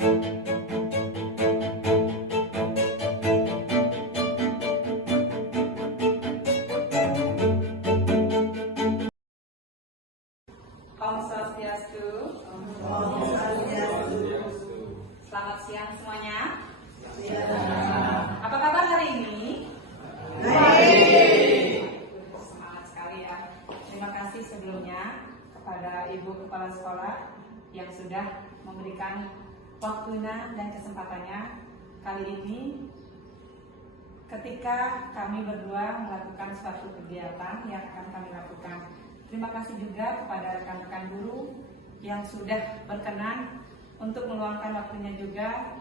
Om Swastiastu. Selamat siang semuanya. Apa kabar hari ini? Semangat sekali ya. Terima kasih sebelumnya kepada Ibu Kepala Sekolah yang sudah memberikan waktunya dan kesempatannya kali ini ketika kami berdua melakukan suatu kegiatan yang akan kami lakukan. Terima kasih juga kepada rekan-rekan guru yang sudah berkenan untuk meluangkan waktunya juga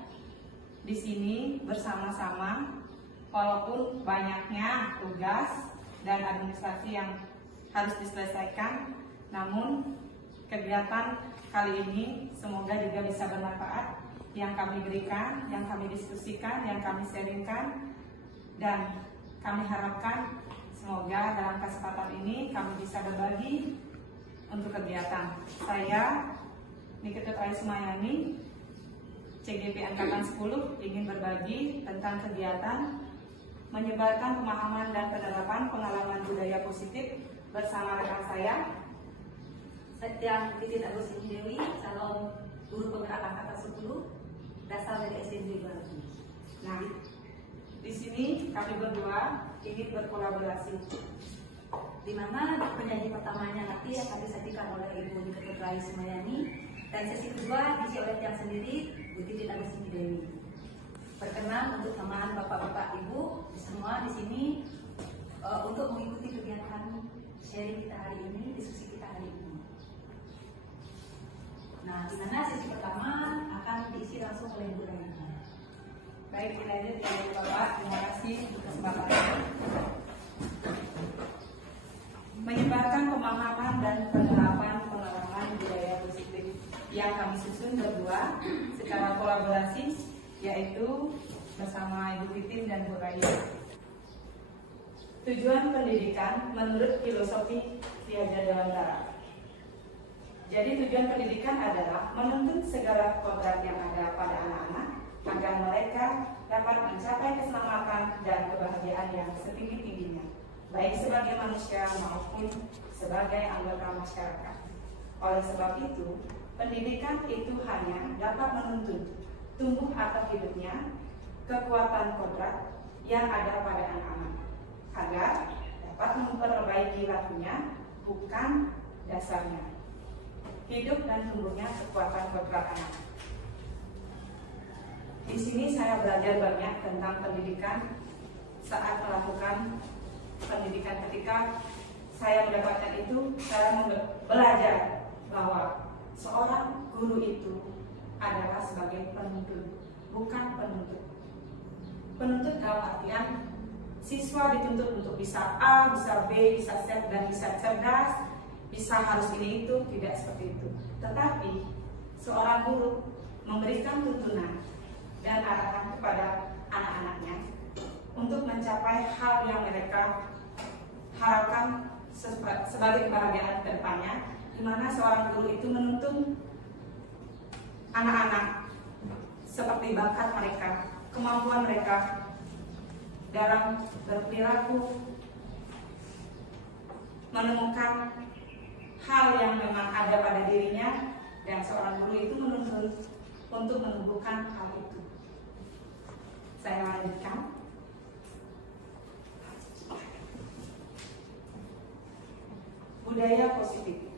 di sini bersama-sama, walaupun banyaknya tugas dan administrasi yang harus diselesaikan, namun kegiatan kali ini semoga juga bisa bermanfaat yang kami berikan, yang kami diskusikan, yang kami sharingkan, dan kami harapkan semoga dalam kesempatan ini kami bisa berbagi untuk kegiatan. Saya, Nikita Trai Sumayani, CGP Angkatan 10, ingin berbagi tentang kegiatan menyebarkan pemahaman dan penerapan pengalaman budaya positif bersama rekan saya, Saya Titin Agustin Dewi, calon guru penggerak Angkatan 10, dasar dari SD Negeri Baru. Nah, di sini kami berdua ingin berkolaborasi, Di mana penyaji pertamanya nanti akan disajikan oleh Ibu Nikita Trai Sumayani, dan sesi kedua diisi oleh yang sendiri, Bu Titin Agustin Dewi. Berkenan untuk teman bapak-bapak ibu semua di sini untuk mengikuti kegiatan sharing kita hari ini, diskusi kita hari ini. Nah, di mana sesi pertama akan diisi langsung oleh Bu Rani. baik ini aja dari Bapak. Terima kasih untuk kesempatannya. Menyebarkan pemahaman dan penerapan pengalaman budaya positif yang kami susun berdua secara kolaborasi, yaitu bersama Ibu Titin dan Bu Raya. Tujuan pendidikan menurut filosofi Tiaga Dewantara. Jadi tujuan pendidikan adalah menuntut segala kodrat yang ada pada anak-anak agar mereka dapat mencapai keselamatan dan kebahagiaan yang setinggi-tingginya, baik sebagai manusia maupun sebagai anggota masyarakat. Oleh sebab itu, pendidikan itu hanya dapat menuntut tumbuh atau hidupnya kekuatan kodrat yang ada pada anak-anak, agar dapat memperbaiki lakunya, bukan dasarnya. Hidup dan tumbuhnya kekuatan kodrat anak. Di sini saya belajar banyak tentang pendidikan saat melakukan pendidikan. Ketika saya mendapatkan itu, saya belajar bahwa seorang guru itu adalah sebagai penuntut, bukan penuntut. Penuntut dalam artian siswa dituntut untuk bisa A, bisa B, bisa C, dan bisa cerdas, bisa harus ini itu, tidak seperti itu. Tetapi seorang guru memberikan tuntunan dan arahan kepada anak-anaknya untuk mencapai hal yang mereka harapkan sebagai kebahagiaan ke depannya, di mana seorang guru itu menuntun anak-anak seperti bakat mereka, kemampuan mereka dalam berperilaku, menemukan hal yang memang ada pada dirinya, dan seorang guru itu menuntun untuk menumbuhkan hal itu. Saya lanjutkan. Budaya positif.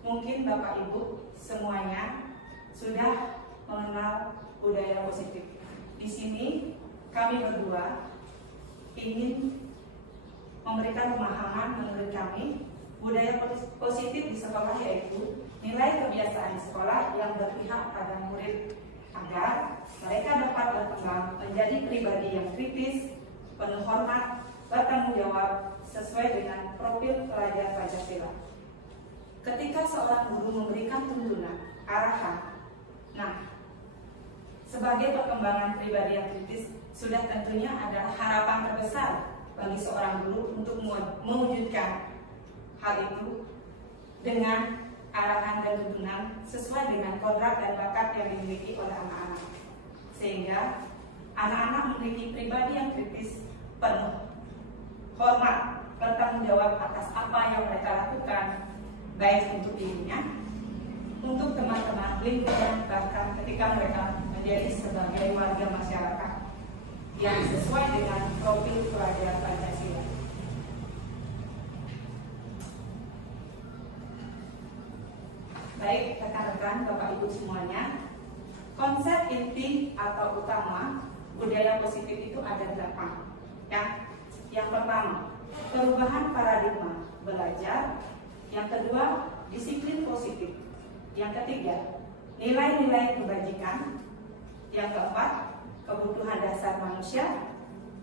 Mungkin Bapak Ibu semuanya sudah mengenal budaya positif. Di sini kami berdua ingin memberikan pemahaman menurut kami budaya positif di sekolah, yaitu nilai kebiasaan di sekolah yang berpihak pada murid agar mereka dapat berkembang menjadi pribadi yang kritis, penuh hormat, bertanggung jawab sesuai dengan profil pelajar Pancasila. Ketika seorang guru memberikan tuntunan, arahan, nah, sebagai perkembangan pribadi yang kritis, sudah tentunya adalah harapan terbesar bagi seorang guru untuk mewujudkan hal itu dengan arahan dan tuntunan sesuai dengan kodrat dan bakat yang dimiliki oleh anak-anak, sehingga anak-anak memiliki pribadi yang kritis, penuh hormat, bertanggung jawab atas apa yang mereka lakukan, baik untuk dirinya, untuk teman-teman lingkungan, bahkan ketika mereka menjadi sebagai warga masyarakat yang sesuai dengan profil pelajar Pancasila. Baik rekan-rekan, Bapak Ibu semuanya, konsep inti atau utama budaya positif itu ada 8. Yang pertama, perubahan paradigma belajar. Yang kedua, disiplin positif. Yang ketiga, nilai-nilai kebajikan. Yang keempat, kebutuhan dasar manusia.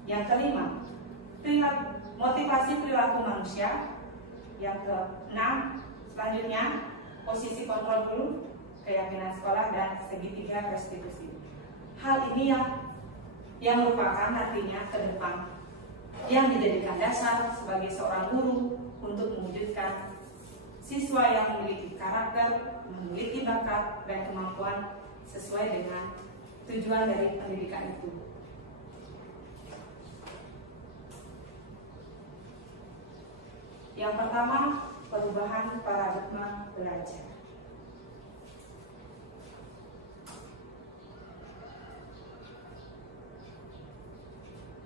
Yang kelima, motivasi perilaku manusia. Yang keenam, selanjutnya posisi kontrol dulu, keyakinan sekolah, dan segitiga restitusi. Hal ini yang merupakan nantinya ke depan yang dijadikan dasar sebagai seorang guru untuk mewujudkan siswa yang memiliki karakter, memiliki bakat dan kemampuan sesuai dengan tujuan dari pendidikan itu. Yang pertama, perubahan paradigma belajar.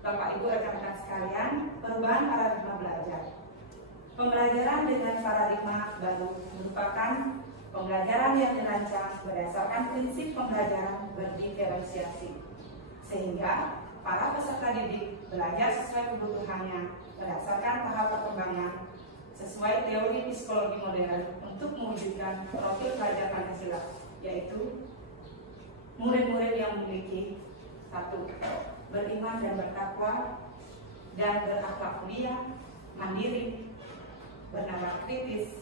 Bapak Ibu rekan-rekan sekalian, perubahan paradigma belajar. Pembelajaran dengan paradigma baru merupakan pembelajaran yang dirancang berdasarkan prinsip pembelajaran berdiferensiasi, sehingga para peserta didik belajar sesuai kebutuhannya berdasarkan tahap perkembangan sesuai teori psikologi modern untuk mewujudkan profil pelajar Pancasila, yaitu murid-murid yang memiliki 1. Beriman dan bertakwa dan berakhlak mulia, mandiri, bernalar kritis,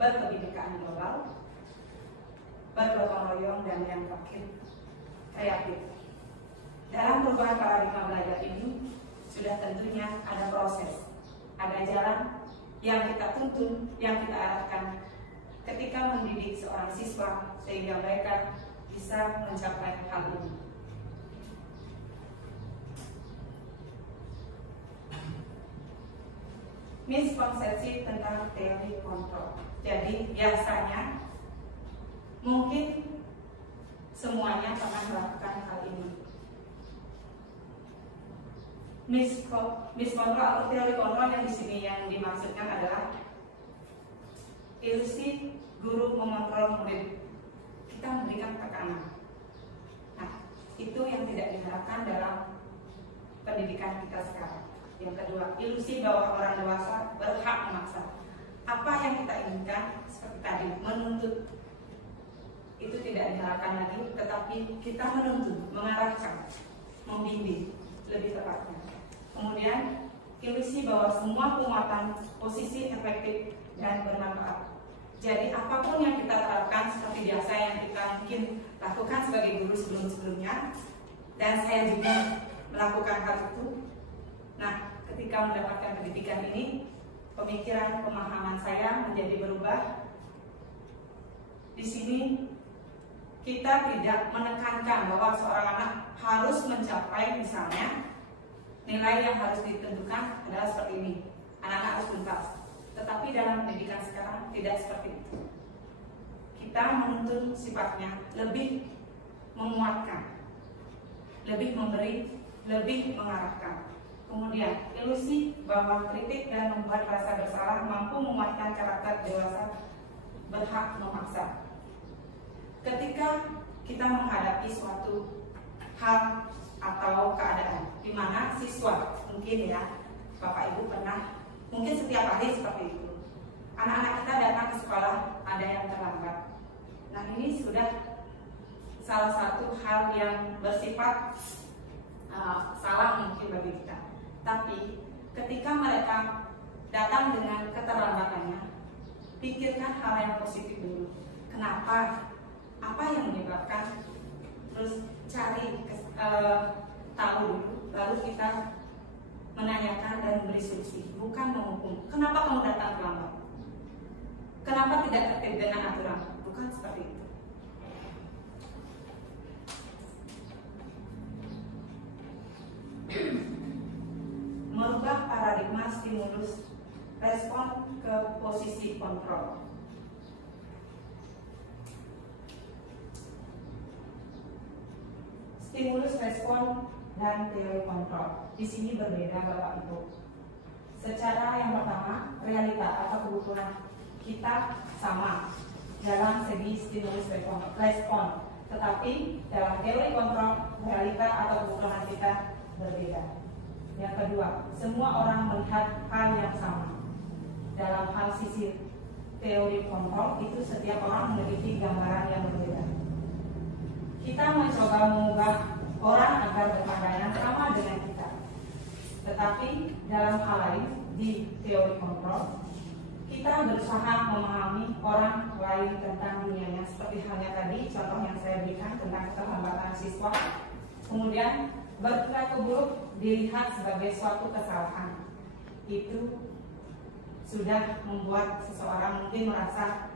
berkebinekaan global, bergotong royong, dan yang terakhir, kreatif. Dalam perubahan paradigma belajar ini sudah tentunya ada proses, ada jalan yang kita tuntun, yang kita arahkan ketika mendidik seorang siswa sehingga mereka bisa mencapai hal ini. Miskonsepsi tentang teori kontrol. Jadi biasanya mungkin semuanya pernah melakukan hal ini. Miskontrol atau teori kontrol yang di sini yang dimaksudkan adalah ilusi guru mengontrol murid. Kita memberikan tekanan. Nah, itu yang tidak diharapkan dalam pendidikan kita sekarang. Yang kedua, ilusi bahwa orang dewasa berhak memaksa. Apa yang kita inginkan seperti tadi, menuntut, itu tidak diharapkan lagi, tetapi kita menuntut, mengarahkan, membimbing lebih tepatnya. Kemudian, ilusi bahwa semua penguatan posisi efektif dan bermanfaat. Jadi apapun yang kita terapkan seperti biasa yang kita mungkin lakukan sebagai guru sebelum-sebelumnya, dan saya juga melakukan hal itu. Nah, ketika mendapatkan pendidikan ini, pemikiran, pemahaman saya menjadi berubah. Di sini kita tidak menekankan bahwa seorang anak harus mencapai misalnya nilai yang harus ditentukan adalah seperti ini. Anak-anak harus tuntas. Tetapi dalam pendidikan sekarang tidak seperti itu. Kita menuntut sifatnya lebih menguatkan, lebih memberi, lebih mengarahkan. Kemudian, ilusi bahwa kritik dan membuat rasa bersalah mampu menguatkan karakter dewasa berhak memaksa. Ketika kita menghadapi suatu hal atau keadaan di mana siswa, mungkin ya Bapak Ibu pernah, mungkin setiap hari seperti itu, anak-anak kita datang ke sekolah ada yang terlambat. Nah, ini sudah salah satu hal yang bersifat salah mungkin bagi kita. Tapi ketika mereka datang dengan keterlambatannya, pikirkan hal yang positif dulu. Kenapa? Apa yang menyebabkan? Terus cari tahu dulu, lalu kita menanyakan dan memberi solusi, bukan menghukum. Kenapa kamu datang terlambat? Kenapa tidak tertib dengan aturan? Bukan seperti itu. Merubah paradigma stimulus respon ke posisi kontrol. Stimulus respon dan teori kontrol di sini berbeda Bapak Ibu. Secara yang pertama, realita atau kebutuhan kita sama dalam segi stimulus respon, tetapi dalam teori kontrol realita atau kebutuhan kita berbeda. Yang kedua, semua orang melihat hal yang sama. Dalam hal sisi teori kontrol itu setiap orang memiliki gambaran yang berbeda. Kita mencoba mengubah orang agar berpandangan sama dengan kita. Tetapi dalam hal lain di teori kontrol, kita berusaha memahami orang lain tentang dunianya. Seperti halnya tadi contoh yang saya berikan tentang keterlambatan siswa. Kemudian berperilaku buruk dilihat sebagai suatu kesalahan. Itu sudah membuat seseorang mungkin merasa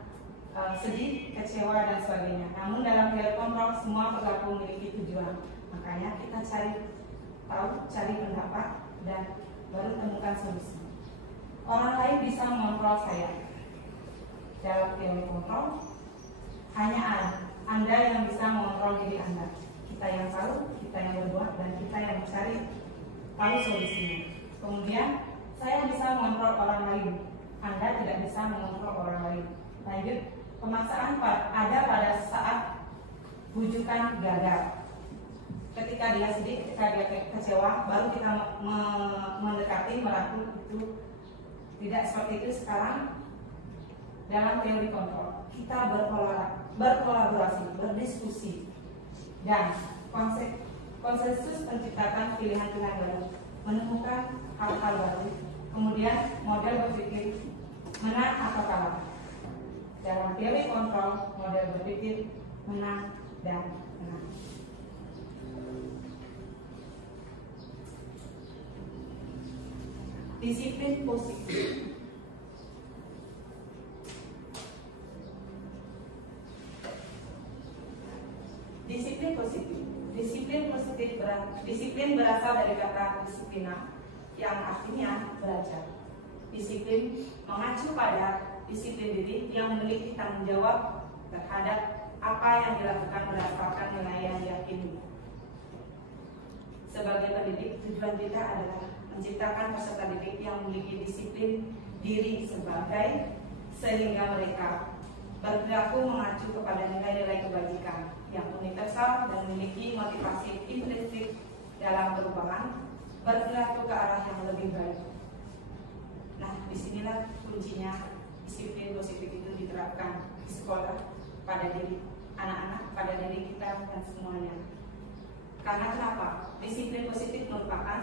sedih, kecewa dan sebagainya. Namun dalam teori kontrol semua perilaku memiliki tujuan. Makanya kita cari tahu, cari pendapat dan baru temukan solusi. Orang lain bisa mengontrol saya. Dalam teori kontrol hanya Anda yang bisa mengontrol diri Anda. Kita yang tahu, kita yang berbuat, dan kita yang mencari tahu solusinya. Kemudian saya bisa mengontrol orang lain, Anda tidak bisa mengontrol orang lain. Lanjut, pemaksaan ada pada saat bujukan gagal. Ketika dia sedih, ketika dia kecewa, baru kita mendekati, merangkul. Itu tidak seperti itu sekarang. Dalam teori kontrol kita berkolaborasi, berdiskusi, dan konsensus menciptakan pilihan-pilihan baru, menemukan hal-hal baru, kemudian model berpikir menang atau kalah. Dalam teori kontrol, model berpikir menang dan menang. Disiplin positif. Disiplin berasal dari kata disiplina yang artinya belajar. Disiplin mengacu pada disiplin diri yang memiliki tanggung jawab terhadap apa yang dilakukan berdasarkan nilai yang diyakini. Sebagai pendidik, tujuan kita adalah menciptakan peserta didik yang memiliki disiplin diri sehingga mereka berperilaku mengacu kepada nilai-nilai kebajikan yang universal dan memiliki motivasi intrinsik dalam perubahan, berperilaku ke arah yang lebih baik. Nah, disinilah kuncinya disiplin positif itu diterapkan di sekolah, pada diri anak-anak, pada diri kita dan semuanya. Karena kenapa? Disiplin positif merupakan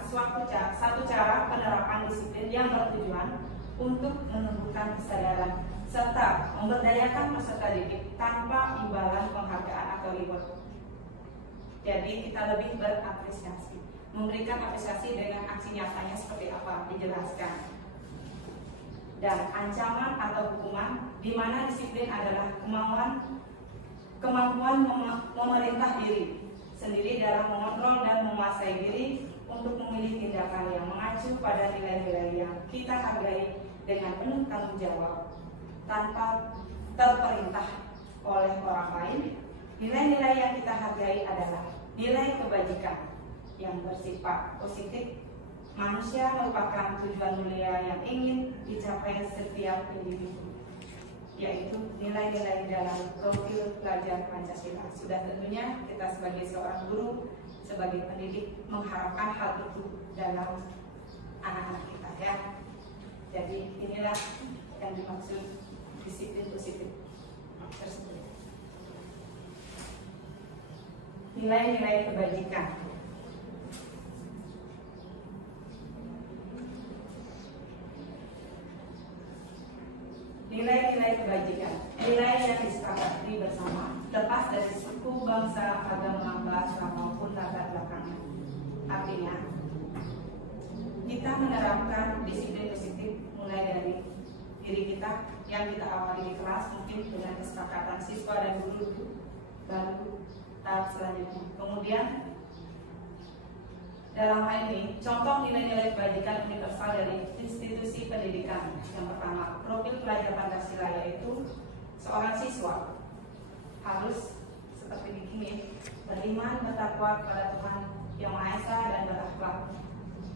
satu cara penerapan disiplin yang bertujuan untuk menumbuhkan kesadaran serta memberdayakan peserta didik tanpa imbalan penghargaan atau reward. Jadi kita lebih berapresiasi, memberikan apresiasi dengan aksi nyatanya seperti apa dijelaskan. Dan ancaman atau hukuman, di mana disiplin adalah kemampuan memerintah diri sendiri dalam mengontrol dan menguasai diri untuk memilih tindakan yang mengacu pada nilai-nilai yang kita hargai dengan penuh tanggung jawab tanpa terperintah oleh orang lain. Nilai-nilai yang kita hargai adalah nilai kebajikan yang bersifat positif. Manusia merupakan tujuan mulia yang ingin dicapai setiap individu, yaitu nilai-nilai dalam profil pelajar Pancasila. Sudah tentunya kita sebagai seorang guru, sebagai pendidik mengharapkan hal itu dalam anak-anak kita, ya. Jadi inilah yang dimaksud disiplin positif tersebut. Nilai-nilai kebajikan. Nilai-nilai kebajikan, nilai yang disepakati bersama, lepas dari suku, bangsa, agama, bahasa maupun latar belakangnya. Artinya, kita menerapkan disiplin positif mulai dari diri kita yang kita awali di kelas, mungkin dengan kesepakatan siswa dan guru baru tahap selanjutnya. Kemudian dalam hal ini, contoh nilai-nilai kebajikan universal dari institusi pendidikan. Yang pertama, profil pelajar Pancasila, yaitu seorang siswa harus seperti ini, beriman, bertakwa kepada Tuhan Yang Maha Esa dan berakhlak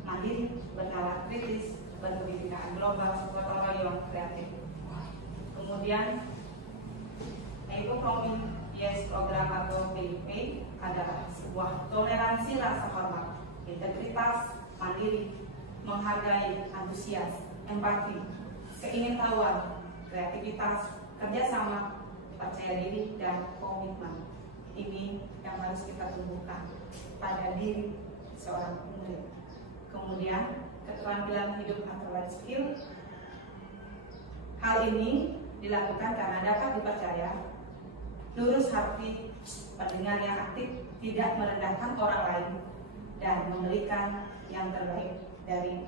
mandiri, bernalar kritis, berpendidikan global, gotong royong, kreatif. Kemudian ekonomi yes program atau PIP adalah sebuah toleransi rasa hormat, integritas, mandiri, menghargai, antusias, empati, keingintahuan, kreativitas, kerjasama, percaya diri, dan komitmen. Ini yang harus kita tumbuhkan pada diri seorang murid. Kemudian keterampilan hidup atau life skill. Hal ini dilakukan karena dapat dipercaya, lurus hati, pendengar yang aktif, tidak merendahkan orang lain, dan memberikan yang terbaik dari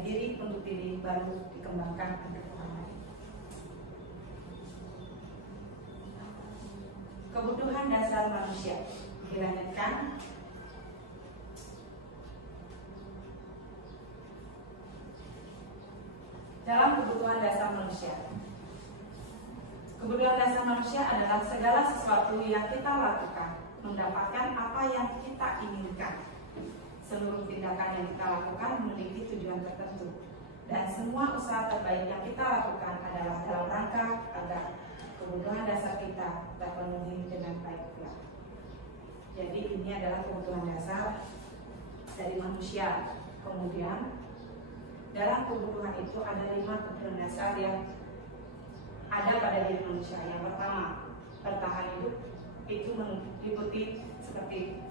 diri untuk diri, baru dikembangkan untuk orang lain. Kebutuhan dasar manusia dilanjutkan. Dalam kebutuhan dasar manusia, kebutuhan dasar manusia adalah segala sesuatu yang kita lakukan mendapatkan apa yang kita inginkan. Seluruh tindakan yang kita lakukan memiliki tujuan tertentu, dan semua usaha terbaik yang kita lakukan adalah dalam rangka agar kebutuhan dasar kita terpenuhi dengan baik pula. Jadi ini adalah kebutuhan dasar dari manusia. Kemudian dalam kebutuhan itu ada 5 kebutuhan dasar yang ada pada diri manusia. Yang pertama, bertahan hidup. Itu meliputi seperti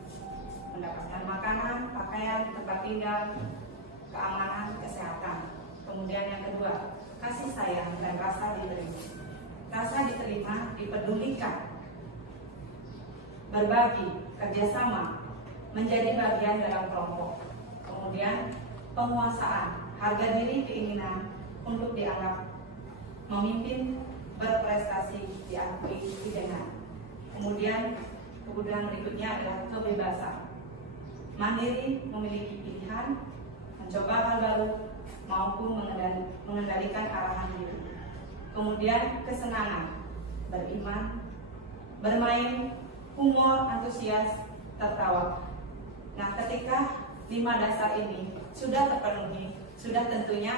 mendapatkan makanan, pakaian, tempat tinggal, keamanan, kesehatan. Kemudian yang kedua, kasih sayang dan rasa diterima. Rasa diterima, dipedulikan, berbagi, kerjasama, menjadi bagian dalam kelompok. Kemudian penguasaan, harga diri, keinginan untuk dianggap memimpin, berprestasi, diakui, didengar. Kemudian kebutuhan berikutnya adalah kebebasan, mandiri, memiliki pilihan, mencoba hal baru, maupun mengendalikan arahan diri. Kemudian kesenangan, beriman, bermain, humor, antusias, tertawa. Nah, ketika 5 dasar ini sudah terpenuhi, sudah tentunya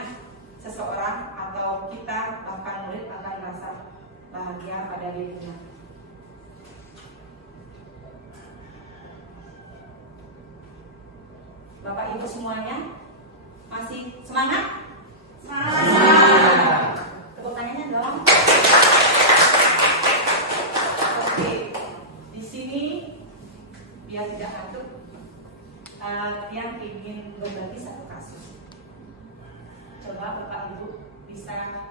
seseorang atau kita bahkan murid akan merasa bahagia pada dirinya. Bapak Ibu semuanya masih semangat? Semangat. Tepuk tangannya dong. Oke, di sini biar tidak ngantuk, kalian ingin berbagi satu kasus. Coba Bapak Ibu bisa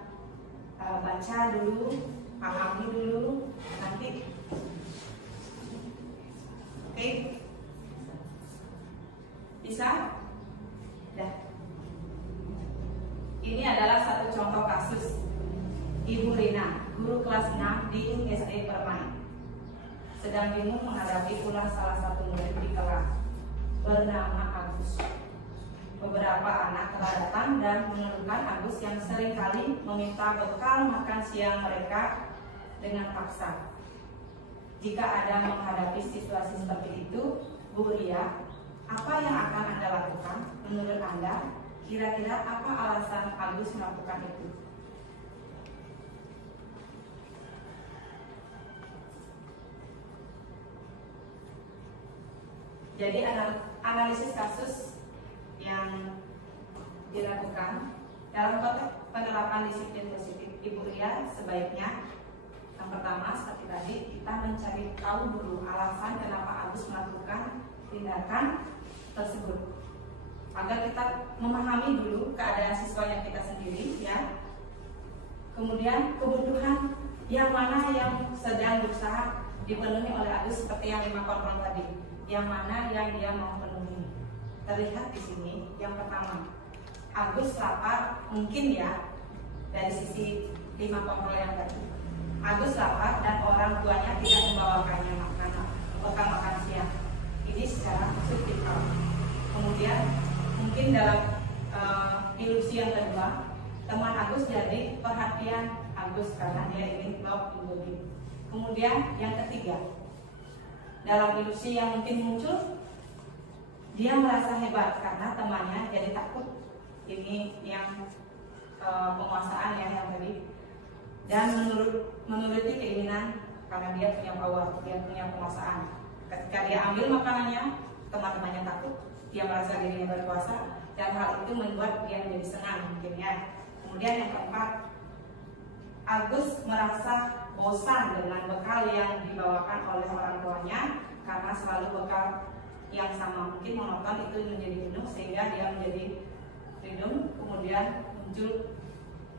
baca dulu, pahami dulu, nanti. Oke, bisa? Dah. Ini adalah satu contoh kasus. Ibu Rina, guru kelas 6 di SD Permai, sedang bingung menghadapi ulah salah satu murid di kelas bernama Agus. Beberapa anak telah datang dan mengeluhkan Agus yang seringkali meminta bekal makan siang mereka dengan paksa. Jika Anda menghadapi situasi seperti itu, Bu Ria, apa yang akan Anda lakukan? Menurut Anda, kira-kira apa alasan Agus melakukan itu? Jadi analisis kasus yang dilakukan dalam konteks penerapan disiplin positif Ibu Ria, sebaiknya yang pertama seperti tadi, kita mencari tahu dulu alasan kenapa Agus melakukan tindakan tersebut, agar kita memahami dulu keadaan siswanya kita sendiri, ya. Kemudian kebutuhan yang mana yang sedang berusaha dipenuhi oleh Agus, seperti yang 5 kontrol tadi, yang mana yang dia mau penuhi. Terlihat di sini, yang pertama, Agus lapar, mungkin ya, dari sisi 5 kontrol yang tadi. Agus lapar dan orang tuanya tidak membawakannya bekal makan siang. Ini secara subjektif. Kemudian mungkin dalam ilusi yang kedua, teman Agus jadi perhatian Agus karena dia ingin love in. Kemudian yang ketiga, dalam ilusi yang mungkin muncul, dia merasa hebat karena temannya jadi takut. Ini yang penguasaan yang tadi. Dan menuruti keinginan karena dia punya power, dia punya penguasaan. Ketika dia ambil makanannya, teman-temannya takut, dia merasa dirinya berkuasa, dan hal itu membuat dia menjadi senang mungkin ya. Kemudian yang keempat, Agus merasa bosan dengan bekal yang dibawakan oleh orang tuanya karena selalu bekal yang sama, mungkin monoton, itu menjadi jenuh sehingga dia menjadi rindu. Kemudian muncul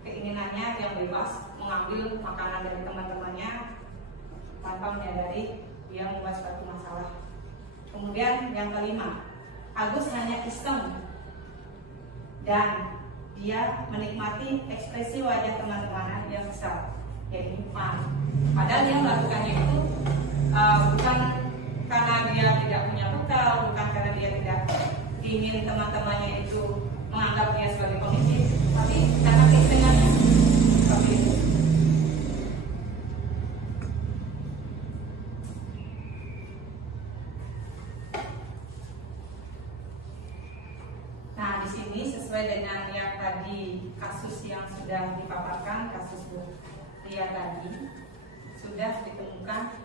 keinginannya yang bebas mengambil makanan dari teman-temannya tanpa menyadari dia membuat suatu masalah. Kemudian yang kelima, Agus hanya iseng dan dia menikmati ekspresi wajah teman-teman yang besar, yaitu fun. Padahal dia melakukannya itu bukan karena dia tidak punya bekal, bukan karena dia tidak ingin teman-temannya itu menganggap dia sebagai pemimpin, tapi karena keisengannya seperti itu. Nah, di sini sesuai dengan yang tadi kasus yang sudah dipaparkan, kasus Ria tadi sudah ditemukan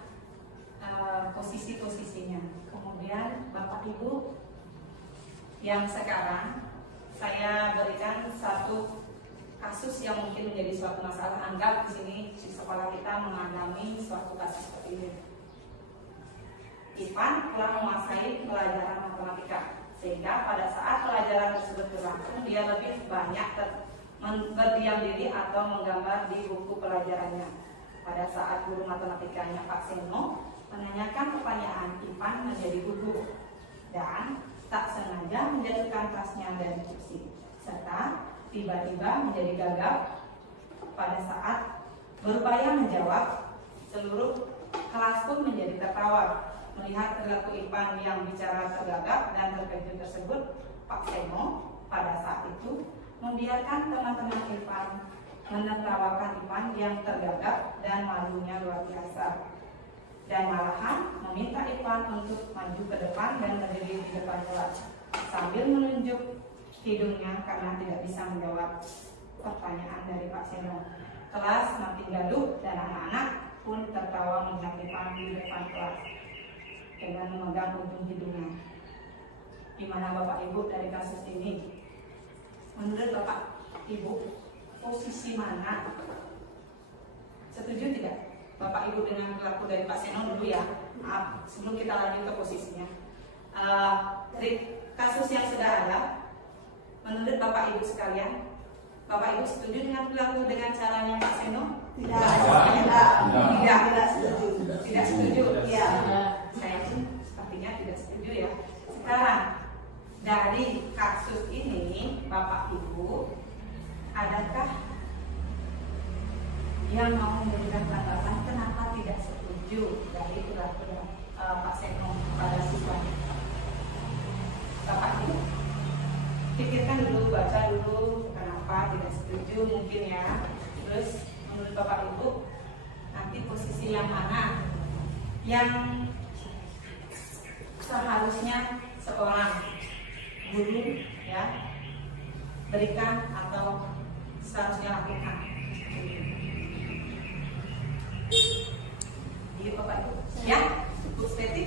posisi-posisinya. Kemudian Bapak Ibu yang sekarang saya berikan satu kasus yang mungkin menjadi suatu masalah. Anggap di sini di sekolah kita mengalami suatu kasus seperti ini. Ivan telah menguasai pelajaran matematika, sehingga pada saat pelajaran tersebut berlangsung dia lebih banyak berdiam diri atau menggambar di buku pelajarannya. Pada saat guru matematikanya Pak Seno menanyakan pertanyaan, Ivan menjadi gugup dan tak sengaja menjatuhkan tasnya dari kursi, serta tiba-tiba menjadi gagap pada saat berupaya menjawab. Seluruh kelas pun menjadi tertawa melihat perilaku Ivan yang bicara tergagap dan terkejut tersebut. Pak Seno pada saat itu membiarkan teman-teman Ivan menertawakan Ivan yang tergagap dan malunya luar biasa, dan malahan meminta Ivan untuk maju ke depan dan berdiri di depan kelas sambil menunjuk hidungnya karena tidak bisa menjawab pertanyaan dari Pak Seno. Kelas makin gaduh dan anak-anak pun tertawa melihat Ivan di depan kelas dengan memegang ujung hidungnya. Gimana Bapak Ibu dari kasus ini? Menurut Bapak Ibu, posisi mana? Setuju tidak Bapak Ibu dengan perilaku dari Pak Seno dulu ya? Maaf, sebelum kita lanjut ke posisinya. Kasus yang sudah ada, menurut Bapak Ibu sekalian, Bapak Ibu setuju dengan perilaku dengan caranya Pak Seno? Tidak setuju. Tidak setuju. Ya. Saya pun sepertinya tidak setuju ya. Sekarang dari kasus ini, Bapak Ibu, adakah yang mau memberikan tanggapan kenapa tidak setuju dari perilaku Pak Seno pada siswa? Bapak Ibu, pikirkan dulu, baca dulu kenapa tidak setuju mungkin ya. Terus menurut Bapak Ibu, nanti posisi yang mana yang seharusnya seorang guru ya berikan atau seharusnya lakukan? Jadi Bapak Ibu, ya, Bu Steti.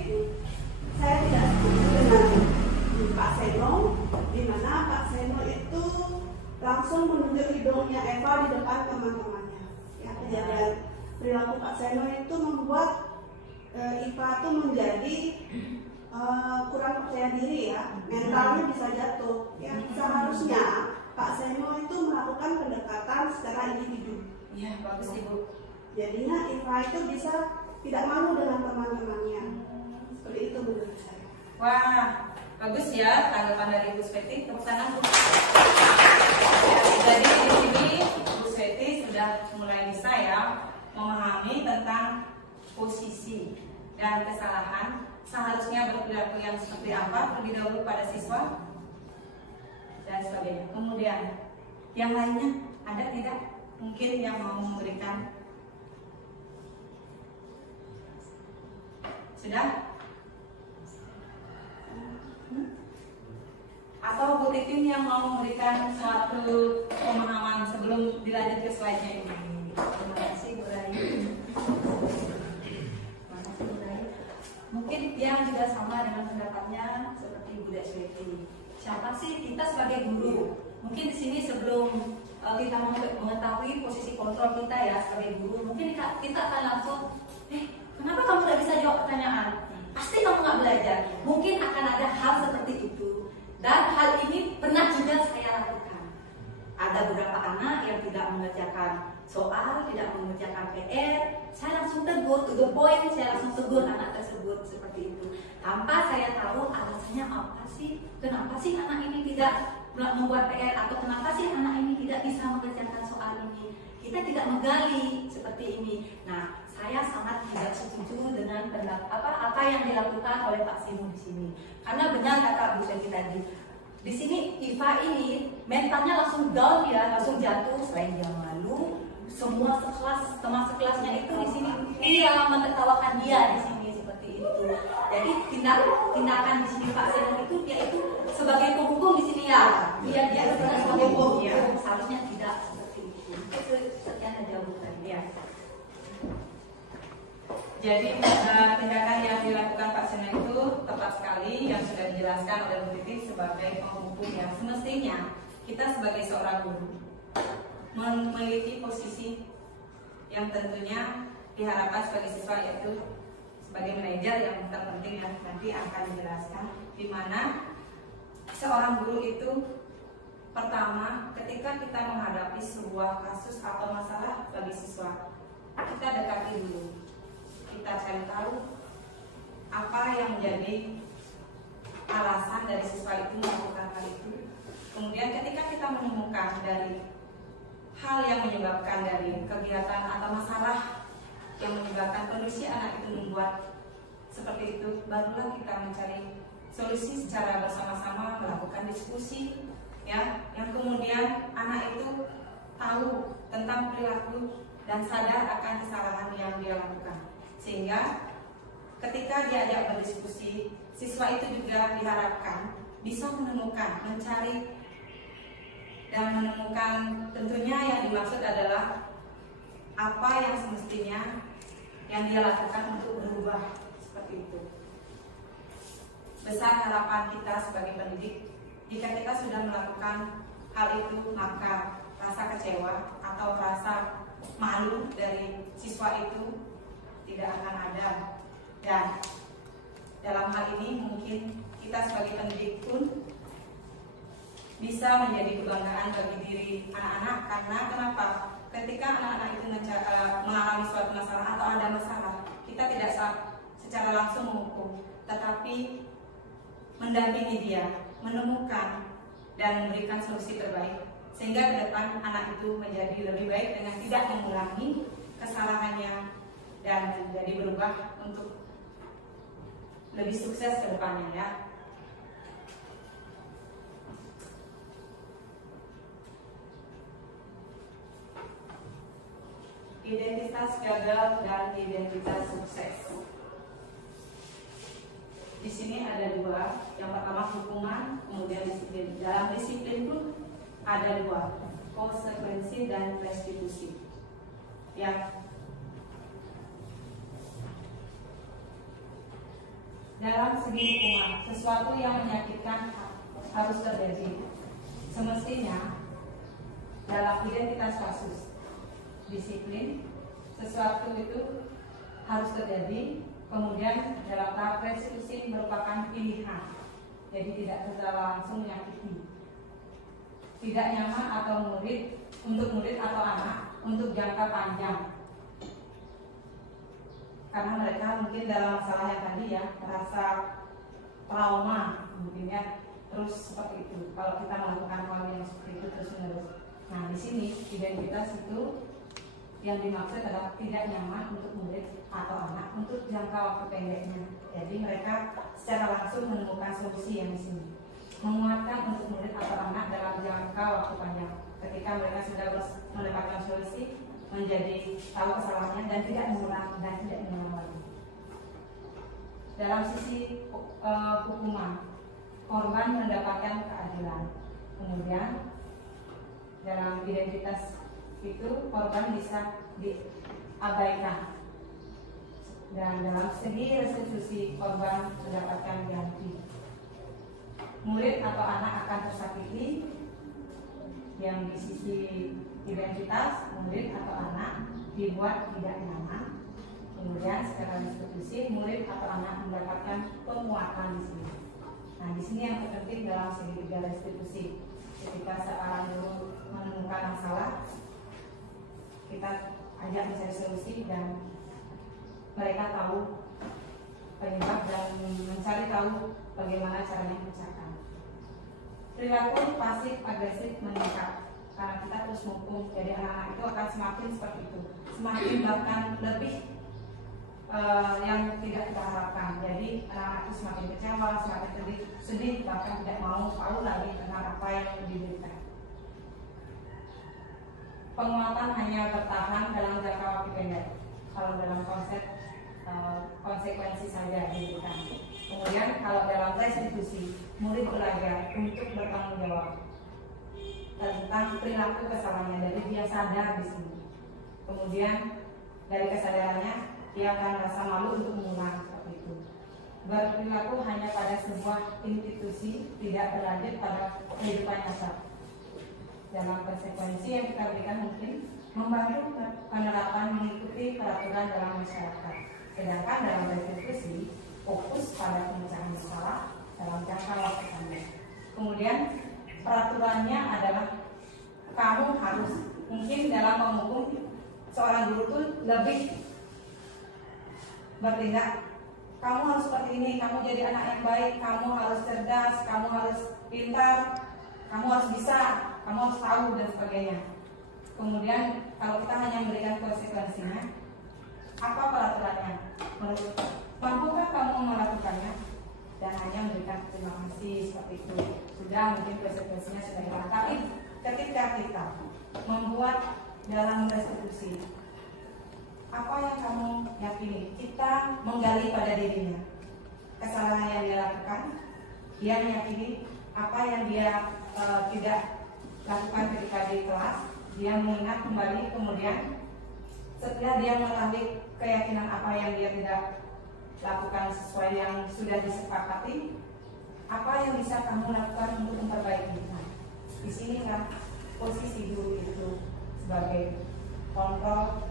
Saya tidak setuju dengan Pak Seno, di mana Pak Seno itu langsung menunjuk hidungnya Eva di depan teman-temannya. Ya, kejadian perilaku Pak Seno itu membuat Eva itu menjadi kurang percaya diri ya, mentalnya bisa jatuh. Ya, seharusnya Pak Seno itu melakukan pendekatan secara individu. Iya, bagus Ibu. Jadinya Eva itu bisa tidak malu dengan teman-temannya. Seperti itu menurut saya. Wah, bagus ya tanggapan dari Bu Sveti. Tepuk tangan Bu. Jadi di sini Bu Sveti sudah mulai bisa ya memahami tentang posisi dan kesalahan, seharusnya berperilaku yang seperti apa terlebih dahulu pada siswa dan sebagainya. Kemudian yang lainnya ada tidak? Mungkin yang mau memberikan. Sudah? Atau Bu Titin yang mau memberikan suatu pemahaman sebelum dilanjut ke slide-nya ini? Terima kasih Bu Rayu. Terima kasih Bu Rayu. Mungkin yang juga sama dengan pendapatnya seperti Bu Desweti. Siapa sih kita sebagai guru? Mungkin di sini sebelum kita mengetahui posisi kontrol kita ya sebagai guru, mungkin kita akan langsung, kenapa kamu tidak bisa jawab pertanyaan? Pasti kamu nggak belajar. Mungkin akan ada hal seperti itu. Dan hal ini pernah juga saya lakukan. Ada beberapa anak yang tidak mengerjakan soal, tidak mengerjakan PR, saya langsung tegur, to the point, saya langsung tegur anak tersebut seperti itu. Tanpa saya tahu alasannya apa sih, kenapa sih anak ini tidak membuat PR, atau kenapa sih anak ini tidak bisa mengerjakan soal ini. Kita tidak menggali seperti ini. Nah, saya sangat tidak setuju dengan apa yang dilakukan oleh Pak Simo di sini. Karena benar kata Bu Senti tadi, di sini Iva ini mentalnya langsung down ya, langsung jatuh. Selain dia malu, semua teman sekelasnya itu di sini dia menertawakan dia di sini seperti itu. Jadi tindakan di sini Pak Simo itu dia itu sebagai penghukum di sini ya. Dia sebagai penghukum, seharusnya tidak seperti itu. Sekian saja Bu tadi ya. Jadi tindakan yang dilakukan Pak Seno itu tepat sekali yang sudah dijelaskan oleh Bu Titi sebagai penghukum yang semestinya kita sebagai seorang guru memiliki posisi yang tentunya diharapkan sebagai siswa, yaitu sebagai manajer yang terpenting yang nanti akan dijelaskan, di mana seorang guru itu pertama ketika kita menghadapi sebuah kasus atau masalah bagi siswa, kita dekati dulu. Kita cari tahu apa yang menjadi alasan dari siswa itu melakukan hal itu. Kemudian ketika kita menemukan dari hal yang menyebabkan dari kegiatan atau masalah yang menyebabkan kondisi anak itu membuat seperti itu, barulah kita mencari solusi secara bersama-sama, melakukan diskusi ya, yang kemudian anak itu tahu tentang perilaku dan sadar akan kesalahan yang dia lakukan. Sehingga ketika diajak berdiskusi, siswa itu juga diharapkan bisa menemukan, mencari dan menemukan, tentunya yang dimaksud adalah apa yang semestinya yang dia lakukan untuk berubah, seperti itu. Besar harapan kita sebagai pendidik, jika kita sudah melakukan hal itu, maka rasa kecewa atau rasa malu dari siswa itu tidak akan ada. Dan dalam hal ini mungkin kita sebagai pendidik pun bisa menjadi kebanggaan bagi diri anak-anak. Karena kenapa? Ketika anak-anak itu mengalami suatu masalah atau ada masalah, kita tidak secara langsung menghukum, tetapi mendampingi dia, menemukan dan memberikan solusi terbaik, sehingga ke depan anak itu menjadi lebih baik dengan tidak mengulangi kesalahannya dan menjadi berubah untuk lebih sukses ke depannya ya. Identitas gagal dan identitas sukses. Di sini ada dua. Yang pertama hukuman, kemudian disiplin. Dalam disiplin pun ada dua, konsekuensi dan restitusi. Ya. Dalam segi hukuman, sesuatu yang menyakitkan harus terjadi. Semestinya dalam identitas kasus disiplin, sesuatu itu harus terjadi. Kemudian dalam tahap restitusi merupakan pilihan, jadi tidak secara langsung menyakiti. Tidak nyaman atau murid atau anak untuk jangka panjang, karena mereka mungkin dalam masalah yang tadi ya, merasa trauma mungkin ya, terus seperti itu. Kalau kita melakukan hal yang seperti itu terus menerus, nah di sini identitas itu yang dimaksud adalah tidak nyaman untuk murid atau anak untuk jangka waktu pendeknya. Jadi mereka secara langsung menemukan solusi yang di sini. Menguatkan untuk murid atau anak dalam jangka waktu panjang. Ketika mereka sudah mendapatkan solusi, menjadi tahu kesalahannya dan tidak mengulang lagi. Dalam sisi hukuman, korban mendapatkan keadilan. Kemudian dalam identitas itu korban bisa diabaikan, dan dalam segi restitusi korban mendapatkan ganti. Murid atau anak akan tersakiti. Yang di sisi identitas, murid atau anak dibuat tidak nyaman. Kemudian secara restitusi, murid atau anak mendapatkan penguatan di sini. Nah, di sini yang terpenting dalam segitiga restitusi. Ketika seorang guru menemukan masalah, kita ajak mencari solusi dan mereka tahu penyebab dan mencari tahu bagaimana caranya memecahkan. Perilaku pasif agresif meningkat karena kita terus menghukum, jadi anak-anak itu akan semakin seperti itu, semakin bahkan lebih yang tidak kita harapkan. Jadi anak-anak itu semakin kecewa, semakin sedih, bahkan tidak mau tahu lagi tentang apa yang diberikan. Penguatan hanya bertahan dalam jangka waktu pendek kalau dalam konsep konsekuensi saja diberikan. Kemudian kalau dalam restitusi, murid belajar untuk bertanggung jawab tentang perilaku kesalahannya, jadi dia sadar di sini. Kemudian dari kesadarannya dia akan rasa malu untuk mengulang seperti itu. Berperilaku hanya pada sebuah institusi, tidak berlanjut pada kehidupan nyata. Dalam konsekuensi yang kita berikan mungkin membantu penerapan mengikuti peraturan dalam masyarakat. Sedangkan dalam restitusi fokus pada pemecahan masalah dalam jangka waktu panjang. Kemudian peraturannya adalah kamu harus, mungkin dalam menghukum seorang guru itu lebih bertindak, kamu harus seperti ini, kamu jadi anak yang baik, kamu harus cerdas, kamu harus pintar, kamu harus bisa, kamu harus tahu dan sebagainya. Kemudian kalau kita hanya memberikan konsekuensinya, apa peraturannya? Mampukah kamu melakukannya? Dan hanya memberikan terima kasih seperti itu. Sudah, mungkin konsekuensinya sudah hilang. Tapi ketika kita membuat dalam restitusi, apa yang kamu yakini? Kita menggali pada dirinya kesalahan yang dia lakukan, dia meyakini apa yang dia tidak lakukan ketika di kelas, dia mengingat kembali, kemudian setelah dia mengetahui keyakinan apa yang dia tidak lakukan sesuai yang sudah disepakati, apa yang bisa kamu lakukan untuk memperbaiki? Nah, di sini kan posisi guru itu sebagai kontrol,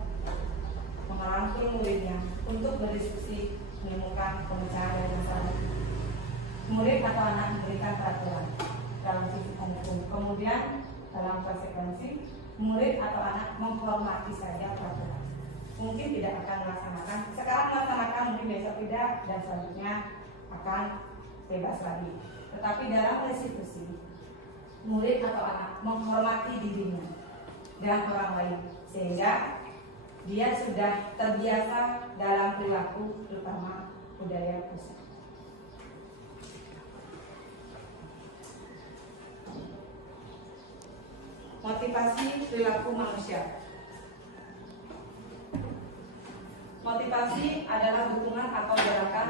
merangkul muridnya untuk berdiskusi, menemukan pemecahan dari masalah. Murid atau anak memberikan peraturan dalam sisi hukum. Kemudian dalam konsekuensi, murid atau anak menghormati saja peraturan. Mungkin tidak akan melaksanakan, sekarang melaksanakan, mungkin besok tidak, dan selanjutnya akan bebas lagi. Tetapi dalam restitusi, murid atau anak menghormati dirinya dan orang lain, sehingga dia sudah terbiasa dalam perilaku, terutama budaya pusat. Motivasi perilaku manusia. Motivasi adalah dukungan atau gerakan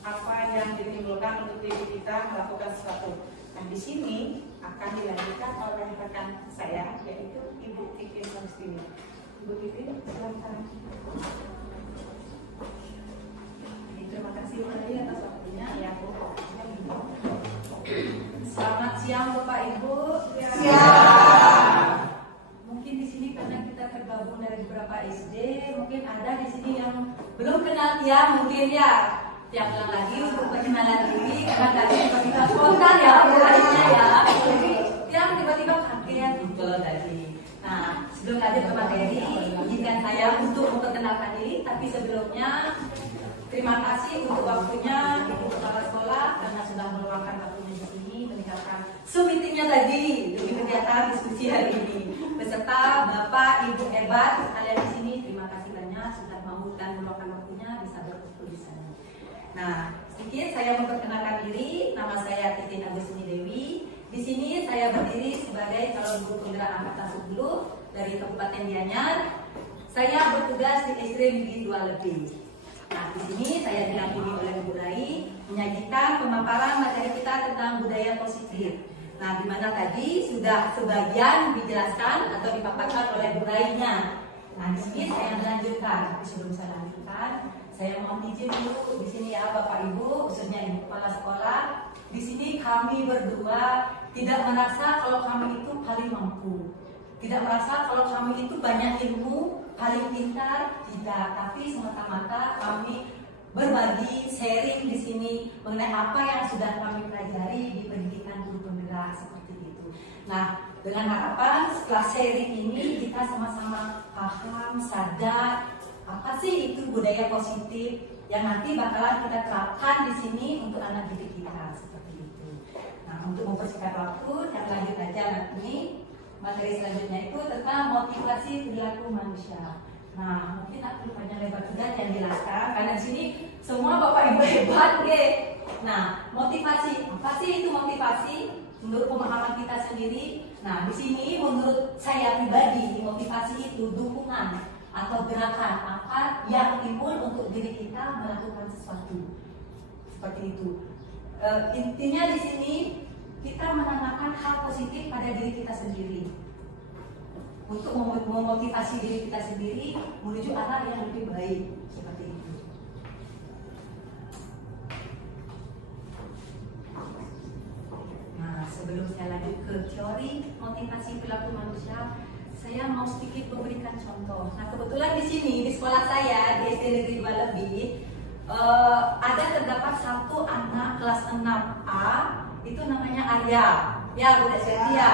apa yang ditimbulkan untuk diri kita melakukan sesuatu. Nah, di sini akan dilanjutkan oleh rekan saya, yaitu Ibu Titin Mustini. Ibu Titin, silakan. Terima kasih Bu Nadia atas waktunya. Ya, Bu. Selamat siang Bapak Ibu. Siang. Mungkin di sini karena kita tergabung dari beberapa SD, mungkin ada di sini yang belum kenal ya, mungkin ya. Tiap bulan lagi untuk perkenalan diri, karena tadi tiba-tiba spontan ya bulannya ya. Jadi yang tiba-tiba kaget gitu tadi. Nah, sebelum lanjut ke materi, izinkan saya untuk memperkenalkan diri, tapi sebelumnya terima kasih untuk waktunya Ibu Kepala Sekolah karena sudah meluangkan waktunya di sini meninggalkan meetingnya tadi demi kegiatan diskusi hari ini beserta Bapak Ibu hebat kalian sedikit saya memperkenalkan diri. Nama saya Titin Agustini Dewi. Di sini saya berdiri sebagai calon guru penggerak angkatan 10 dari Kabupaten Gianyar. Saya bertugas di SD Negeri 2 Lebih. Nah, di sini saya didampingi oleh Bu Rai menyajikan pemaparan materi kita tentang budaya positif. Nah, di mana tadi sudah sebagian dijelaskan atau dipaparkan oleh Bu Rai-nya. Nah, di sini saya melanjutkan. Tapi sebelum saya lanjutkan, saya mohon izin dulu di sini ya Bapak Ibu, khususnya Ibu Kepala Sekolah. Di sini kami berdua tidak merasa kalau kami itu paling mampu, tidak merasa kalau kami itu banyak ilmu, paling pintar, tidak. Tapi semata-mata kami berbagi, sharing di sini mengenai apa yang sudah kami pelajari di pendidikan guru penggerak seperti itu. Nah, dengan harapan setelah sharing ini kita sama-sama paham, sadar apa sih itu budaya positif yang nanti bakalan kita terapkan di sini untuk anak didik kita seperti itu. Nah, untuk mempersingkat waktu, yang lanjut aja nanti materi selanjutnya itu tentang motivasi perilaku manusia. Nah, mungkin aku panjang lebar juga yang jelaskan karena di sini semua Bapak Ibu hebat, ge. Nah, motivasi apa sih itu motivasi? Menurut pemahaman kita sendiri. Nah, di sini menurut saya pribadi motivasi itu dukungan atau gerakan apa yang timbul untuk diri kita melakukan sesuatu seperti itu. Intinya di sini kita menanamkan hal positif pada diri kita sendiri untuk memotivasi diri kita sendiri menuju arah yang lebih baik seperti itu. Nah, sebelum saya lanjut ke teori motivasi perilaku manusia, saya mau sedikit memberikan contoh. Nah, kebetulan di sini di sekolah saya di SD Negeri 2 Lebih ada terdapat satu anak kelas 6A, itu namanya Arya. Ya, udah setia.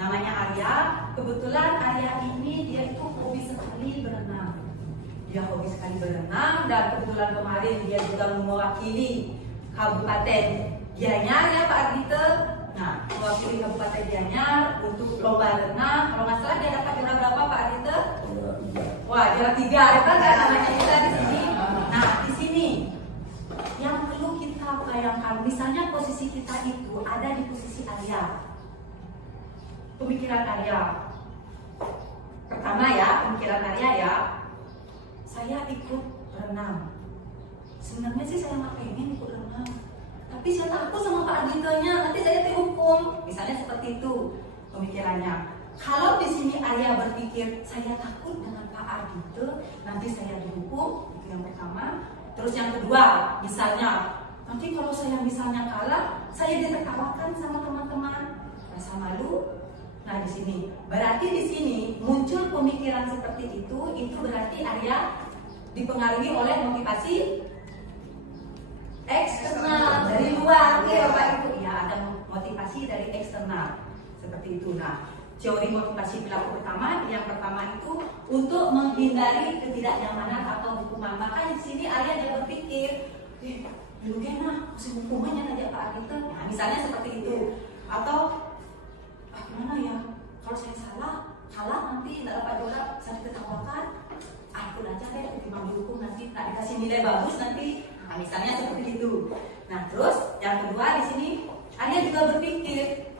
Namanya Arya. Kebetulan Arya ini dia itu hobi sekali berenang. Dia hobi sekali berenang dan kebetulan kemarin dia juga mewakili Kabupaten Gianyar ya Pak Ardito. Nah, mewakili Kabupaten Gianyar untuk lomba renang. Kalau nggak salah dia dapat juara berapa Pak Ardito? Wah, juara 3. Itu kan namanya kita di sini. Nah, di sini yang perlu kita bayangkan, misalnya posisi kita itu ada di posisi Arya. Pemikiran Arya. Pertama ya, pemikiran Arya ya. Saya ikut renang. Sebenarnya sih saya nggak pengen ikut renang. Tapi saya takut sama Pak Arditonya, nanti saya dihukum. Misalnya seperti itu pemikirannya. Kalau di sini Arya berpikir saya takut dengan Pak Ardito, nanti saya dihukum. Itu yang pertama. Terus yang kedua, misalnya nanti kalau saya misalnya kalah, saya ditertawakan sama teman-teman, rasa malu. Nah, di sini berarti di sini muncul pemikiran seperti itu berarti Arya dipengaruhi oleh motivasi eksternal dari luar, ya Bapak Ibu ya, ada motivasi dari eksternal seperti itu. Nah, teori motivasi perilaku yang pertama itu untuk menghindari ketidaknyamanan atau hukuman. Maka di sini Arya dia berpikir, gimana masih hukumannya aja Pak Ardito. Nah, misalnya seperti itu. Atau gimana ya, kalau saya kalah nanti tidak dapat juara, saya diketawakan. Ikut aja deh, ketimbang dihukum nanti tak dikasih nilai bagus nanti. Nah, misalnya seperti itu. Nah, terus yang kedua di sini Arya juga berpikir,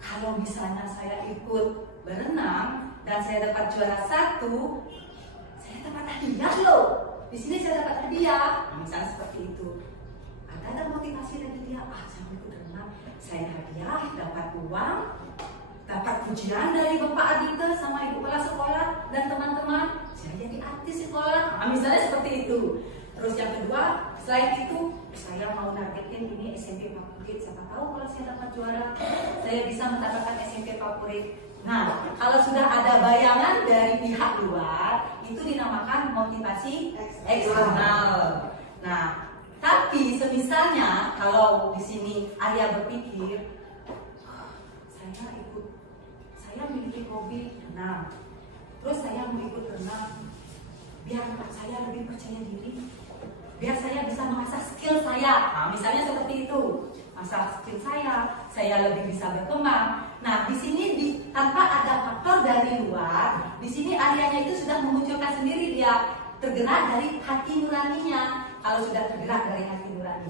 kalau misalnya saya ikut berenang dan saya dapat juara 1, saya dapat hadiah loh. Di sini saya dapat hadiah. Nah, misalnya seperti itu. Ada motivasi dari dia, saya ikut berenang, saya hadiah, dapat uang, dapat pujian dari Bapak Ardito sama Ibu Kepala Sekolah dan teman-teman, saya jadi artis sekolah. Nah, misalnya seperti itu. Terus yang kedua, selain itu saya mau nargetin ini SMP favorit. Siapa tahu kalau saya dapat juara, saya bisa mendapatkan SMP favorit. Nah, kalau sudah ada bayangan dari pihak luar, itu dinamakan motivasi eksternal. Nah, tapi semisalnya kalau di sini Arya berpikir, saya memiliki hobi renang, terus saya mau ikut renang biar saya lebih percaya diri, biar saya bisa mengasah skill saya. Nah, misalnya seperti itu, mengasah skill saya lebih bisa berkembang. Nah, di sini tanpa ada faktor dari luar, di sini Aryanya itu sudah memunculkan sendiri, dia tergerak dari hati nuraninya. Kalau sudah tergerak dari hati nurani,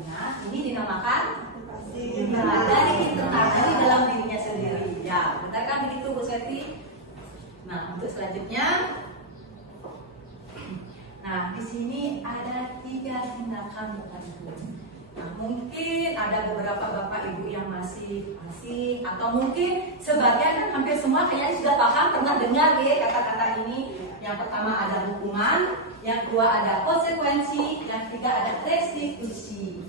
ditingkatkan Bapak Ibu. Nah, mungkin ada beberapa Bapak Ibu yang masih atau mungkin sebagian kan hampir semua kayaknya sudah paham, pernah dengar ya kata-kata ini. Yang pertama ada hukuman, yang kedua ada konsekuensi, yang ketiga ada restitusi.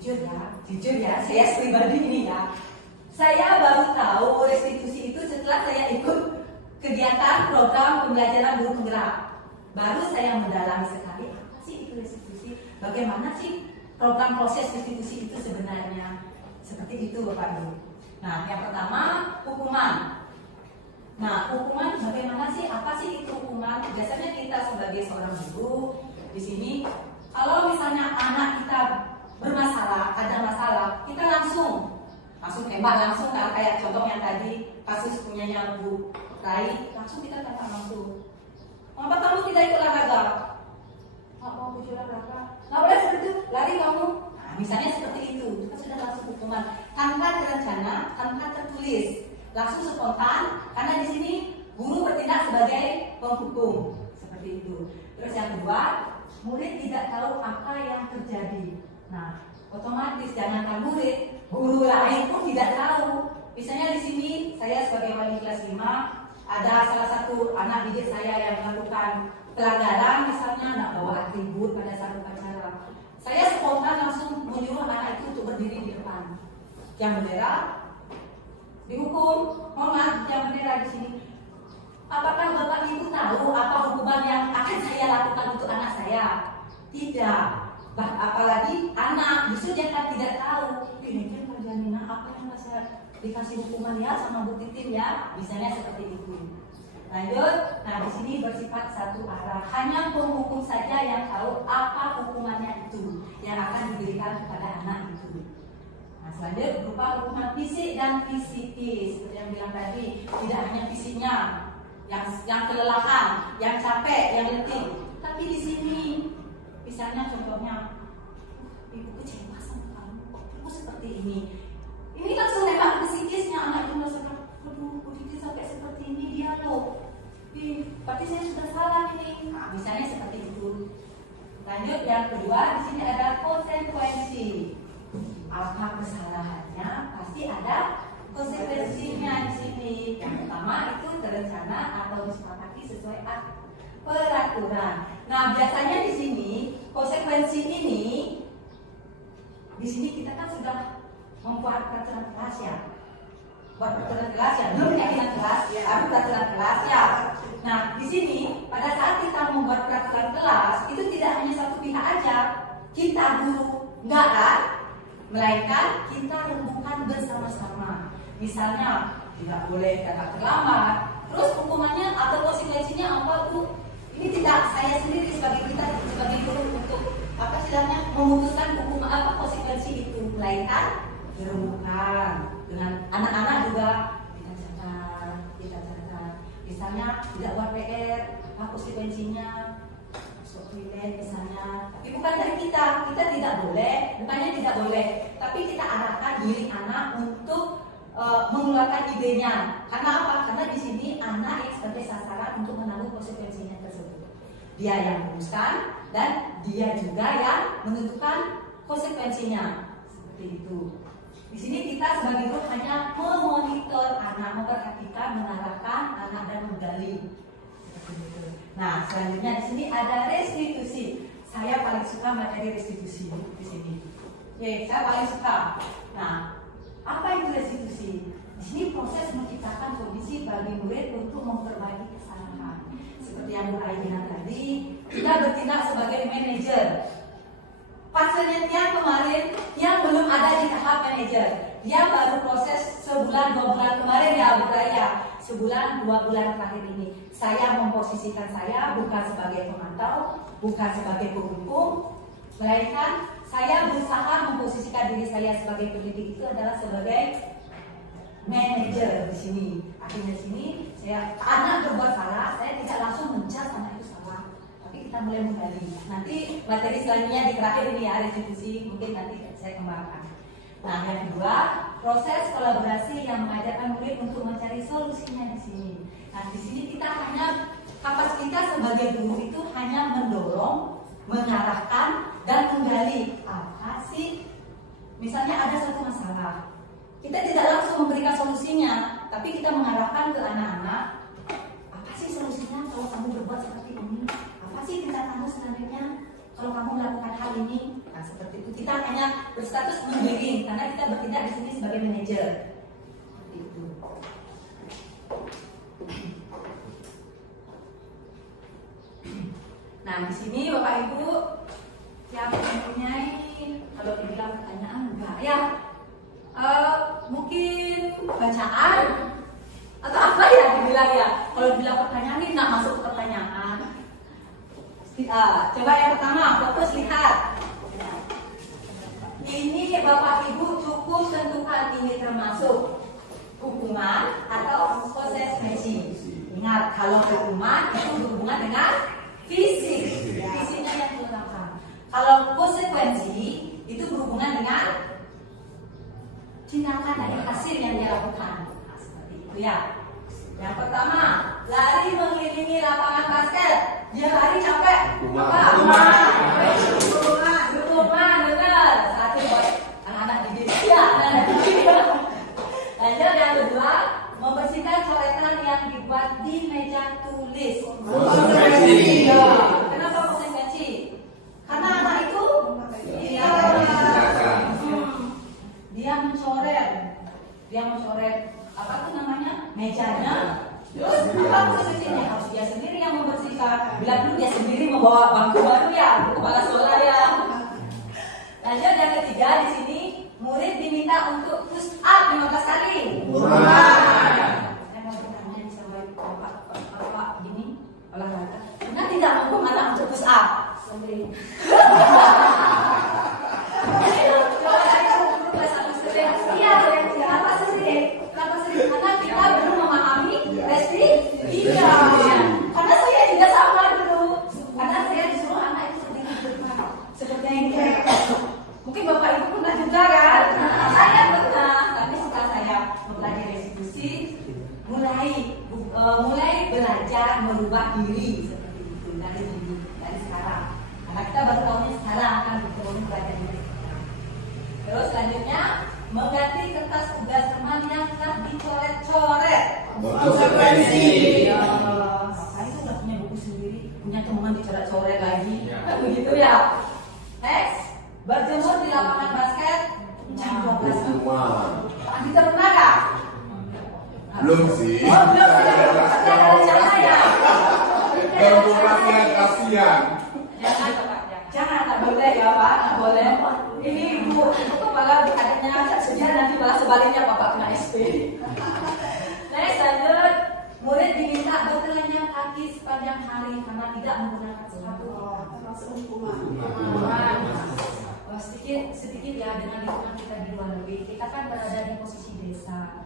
Jujur ya, saya pribadi ini ya, saya baru tahu restitusi itu setelah saya ikut kegiatan program pembelajaran guru penggerak. Baru saya mendalami sekali apa sih itu restitusi, bagaimana sih program proses restitusi itu sebenarnya. Seperti itu Bapak Ibu. Nah, yang pertama hukuman. Nah, hukuman bagaimana sih? Apa sih itu hukuman? Biasanya kita sebagai seorang guru di sini, kalau misalnya anak kita bermasalah, ada masalah, kita langsung tembak langsung, kayak contoh yang tadi kasus punyanya Bu Rai, langsung kita tembak langsung. Kenapa kamu tidak ikut olahraga? Nggak mau ikut olahraga. Nggak boleh seperti itu, lari kamu. Nah, misalnya seperti itu kan sudah langsung hukuman tanpa terencana, tanpa tertulis, langsung spontan. Karena di sini guru bertindak sebagai penghukum, seperti itu. Terus yang kedua, murid tidak tahu apa yang terjadi. Nah, otomatis jangankan murid, guru lain pun tidak tahu. Misalnya di sini saya sebagai wali kelas 5, ada salah satu anak didik saya yang melakukan pelanggaran, misalnya nak bawa atribut pada saat upacara. Saya spontan langsung menyuruh anak itu untuk berdiri di depan. Yang bendera dihukum, mohon yang bendera di sini. Apakah Bapak Ibu tahu apa hukuman yang akan saya lakukan untuk anak saya? Tidak. Apalagi anak, justru dia kan tidak tahu. Ini kan perjalanan apa yang saya dikasih hukuman ya sama Bu Titin ya, misalnya seperti itu. Lanjut, nah di sini bersifat satu arah. Hanya penghukum saja yang tahu apa hukumannya itu yang akan diberikan kepada anak itu. Nah selanjutnya berupa hukuman fisik dan psikis. Seperti yang bilang tadi, tidak hanya fisiknya yang kelelahan, yang capek, yang letih. Tapi di sini, misalnya contohnya, ibu kecewa sama kamu, ibu seperti ini. Ini langsung nembak ke psikisnya, anak itu merasakan, aduh, Bu Titi sampai seperti ini dia loh. Berarti saya sudah salah ini. Nah, misalnya seperti itu. Lanjut yang kedua, di sini ada konsekuensi. Apa kesalahannya? Pasti ada konsekuensinya di sini. Yang pertama itu terencana atau disepakati sesuai peraturan. Nah, biasanya di sini konsekuensi ini, di sini kita kan sudah membuat peraturan kelas ya. Buat peraturan kelas ya, belum keyakinan kelas, baru peraturan kelas ya. Nah, di sini pada saat kita membuat peraturan kelas itu tidak hanya satu pihak aja, kita guru enggak kan, melainkan kita rembukan bersama-sama. Misalnya tidak boleh datang terlambat. Terus hukumannya atau konsekuensinya apa Bu? Ini tidak saya sendiri sebagai guru untuk apa istilahnya memutuskan hukum apa konsekuensi itu, melainkan dirembukan dengan anak-anak juga kita catat. Misalnya tidak buat PR, apa konsekuensinya? Masuk toilet misalnya. Tapi bukan dari kita tidak boleh, bukannya tidak boleh, tapi kita arahkan diri anak untuk mengeluarkan idenya. Karena apa? Karena di sini anak yang sebagai sasaran untuk menanggung konsekuensinya tersebut. Dia yang memutuskan dan dia juga yang menentukan konsekuensinya. Seperti itu. Di sini kita sebagai guru hanya memonitor anak, memperhatikan, mengarahkan anak dan menggali. Seperti itu. Nah, selanjutnya di sini ada restitusi. Saya paling suka materi restitusi di sini. Oke, saya paling suka. Nah, apa itu restitusi? Di sini proses menciptakan kondisi bagi murid untuk memperbaiki kesalahan. Seperti yang Bu Ai bilang tadi, kita bertindak sebagai manajer. Pasiennya kemarin yang belum ada di tahap manajer, dia baru proses sebulan 2 bulan kemarin ya Bu Raya. Sebulan 2 bulan terakhir ini, saya memposisikan saya bukan sebagai pemantau, bukan sebagai penghukum, melainkan saya berusaha memposisikan diri saya sebagai pendidik itu adalah sebagai manajer di sini. Akhirnya di sini saya anak berbuat salah, saya tidak langsung mencat anak itu salah, tapi kita mulai menggali. Nanti materi selanjutnya di terakhir ini ya restitusi, mungkin nanti saya kembangkan. Nah, yang kedua, proses kolaborasi yang mengajarkan murid untuk mencari solusinya di sini. Nah, di sini kita hanya kapasitas kita sebagai guru itu hanya mendorong, mengarahkan dan menggali apa sih. Misalnya ada satu masalah, kita tidak langsung memberikan solusinya, tapi kita mengarahkan ke anak-anak, apa sih solusinya kalau kamu berbuat seperti ini? Apa sih tindakanmu selanjutnya kalau kamu melakukan hal ini? Nah, seperti itu. Kita hanya berstatus membimbing karena kita bertindak di sini sebagai manajer. Seperti itu. Nah, di sini Bapak Ibu yang mempunyai, kalau dibilang pertanyaan enggak ya, mungkin bacaan atau apa ya dibilang ya. Kalau dibilang pertanyaan ini nggak masuk ke pertanyaan. Coba yang pertama, fokus lihat. Ini Bapak Ibu cukup tentukan ini termasuk hukuman atau konsekuensi. Ingat, kalau hukuman itu berhubungan dengan fisik, fisiknya yang dilakukan. Kalau konsekuensi itu berhubungan dengan tindakan dan hasil yang dia lakukan. Nah, seperti itu ya. Yang pertama, lari mengelilingi lapangan basket. Dia lari capek. Hukuman, benar. Satu buat anak-anak didik. Ya, anak-anak didik. Lanjut yang kedua, membersihkan coretan yang dibuat di meja tulis. Konsekuensi. Kenapa konsekuensi? Karena anak itu dia mencoret apa tuh namanya mejanya. Terus apa konsekuensinya? Harus dia sendiri yang membersihkan. Bila perlu dia sendiri membawa bangku baru ya, kepala sekolah ya. Lanjut yang ketiga di sini, murid diminta untuk push up 15 kali. Saya mau bertanya sama bapak gini, olahraga. Benar tidak mampu anak untuk push up? Sendiri. Karena kita belum memahami iya. Karena saya juga sama dulu. Karena saya disuruh anak itu seperti ini. Mungkin Bapak Ibu pernah juga kan? Saya pernah, tapi setelah saya mempelajari restitusi, mulai belajar merubah diri seperti itu dari sekarang. Karena kita baru tahunya sekarang kan betul belajar diri. Terus selanjutnya mengganti kertas tugas teman yang telah dicoret-coret. Konsekuensi. Saya itu udah punya buku sendiri, punya teman dicoret-coret lagi, begitu ya. Next, berjemur di lapangan basket jam 12 malam. Kita pernah nggak? Belum sih. Oh, belum sih. Jangan ya. Kasihan, kasihan. Jangan, tak boleh ya Pak, tak boleh. Ini ibu kepala adiknya saja nanti malah sebaliknya Bapak kena SP. Next, lanjut. Murid diminta bertelanjang kaki sepanjang hari karena tidak menggunakan sepatu. Termasuk hukuman. Sedikit ya dengan lingkungan kita di luar negeri. Kita kan berada di posisi desa.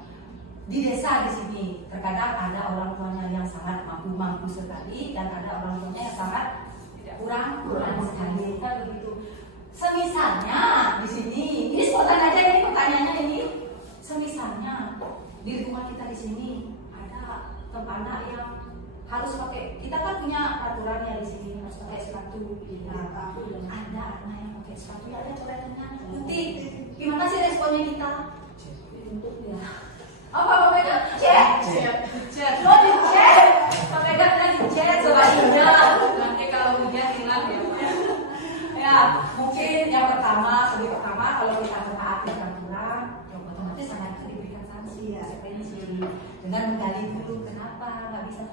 Di desa di sini terkadang ada orang tuanya yang sangat mampu sekali dan ada orang tuanya yang sangat kurang sekali, kan begitu. Semisalnya di sini, ini spontan aja ini pertanyaannya ini. Semisalnya di lingkungan kita di sini ada anak yang harus pakai, kita kan punya aturan ya di sini harus pakai sepatu. Ada anak yang pakai sepatu ya ada coretannya putih. Gimana sih responnya kita? Untuk ya. Apa pemegang? Cek. Lo dicek. Pemegangnya dicek sebaliknya. Nanti kalau hujan hilang ya. Ya, mungkin yang pertama kalau kita mentaati aturan, ya otomatis sangat diberikan sanksi, konsekuensi. Dengan menggali dulu kenapa nggak bisa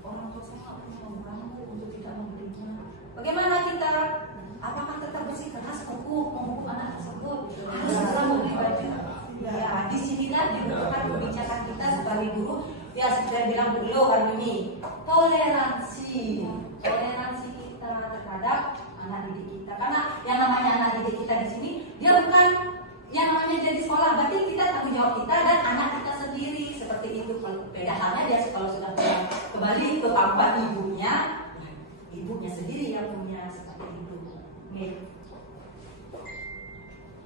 orang tua saya membantu untuk tidak membelinya. Bagaimana kita? Apakah tetap bersikeras menghukum anak tersebut? Harus segera membeli baju. Ya, disinilah dibutuhkan kebijakan kita sebagai guru. Ya, sudah bilang dulu kan ini toleransi kita terhadap anak didik kita. Karena yang namanya anak didik kita di sini, dia bukan yang namanya jadi sekolah. Berarti kita tanggung jawab kita dan anak kita sendiri seperti itu. Kalau beda halnya dia kalau sudah kembali ke pangkuan ibunya sendiri yang punya seperti itu. Nih.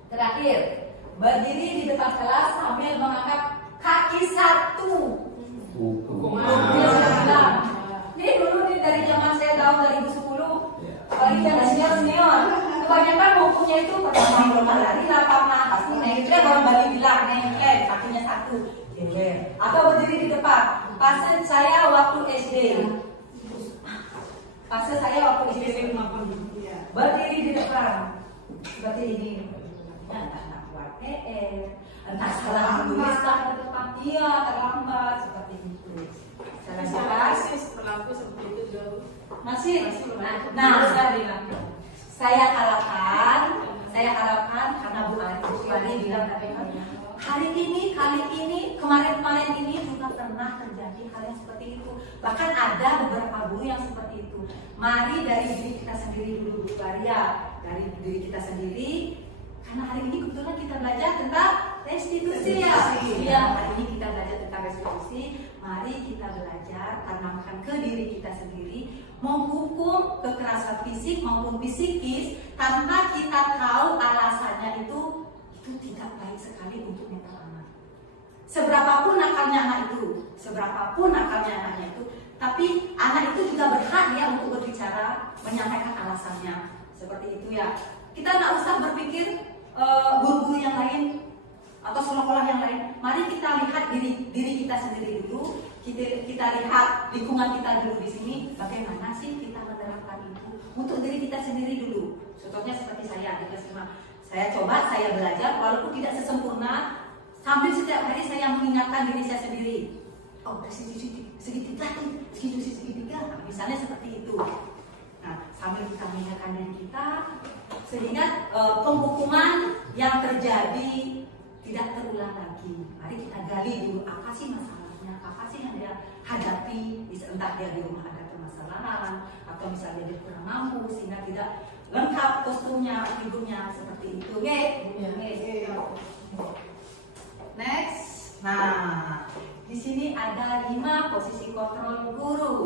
Terakhir, berdiri di depan kelas sambil mengangkat kaki satu. Hukuman. Ini dulu nih dari zaman saya tahun 2010. Apalagi apalagi yang senior. Kebanyakan hukumnya itu pertama normal lari, lapang nafas nih, itu orang Bali bilang nengkel, kakinya satu, atau berdiri di depan. Fase saya waktu SD, berdiri di depan, seperti ini. Entah kuat entah salah tulis iya terlambat seperti itu. Berlaku seperti itu dulu. Masih. Nah, saya harapkan karena Bu Ari bilang hari ini, kemarin ini juga pernah terjadi hal yang seperti itu. Bahkan ada beberapa guru yang seperti itu. Mari dari diri kita sendiri dulu, Bu Maria, dari diri kita sendiri. Karena hari ini kebetulan kita belajar tentang restitusi ya. Iya, hari ini kita belajar tentang restitusi. Mari kita belajar tanamkan ke diri kita sendiri, menghukum kekerasan fisik maupun psikis tanpa kita tahu alasannya itu tidak baik sekali untuk mental anak. Seberapapun nakalnya anaknya itu, tapi anak itu juga berhak ya untuk berbicara, menyampaikan alasannya. Seperti itu ya. Kita nggak usah berpikir guru-guru yang lain atau sekolah yang lain. Mari kita lihat diri kita sendiri dulu. Kita lihat lingkungan kita dulu di sini. Bagaimana sih kita menerapkan itu untuk diri kita sendiri dulu. Contohnya seperti saya di kelas 5. Saya coba, saya belajar walaupun tidak sesempurna. Sambil setiap hari saya mengingatkan diri saya sendiri. Oh, segitiga. Nah, misalnya seperti itu. Nah, sambil kita mengingatkan diri kita, sehingga penghukuman yang terjadi tidak terulang lagi. Mari kita gali dulu apa sih masalahnya, apa sih yang dia hadapi, entah dia di rumah ada permasalahan atau misalnya dia kurang mampu sehingga tidak lengkap kostumnya, hidupnya seperti itu. Next. Nah, di sini ada 5 posisi kontrol guru.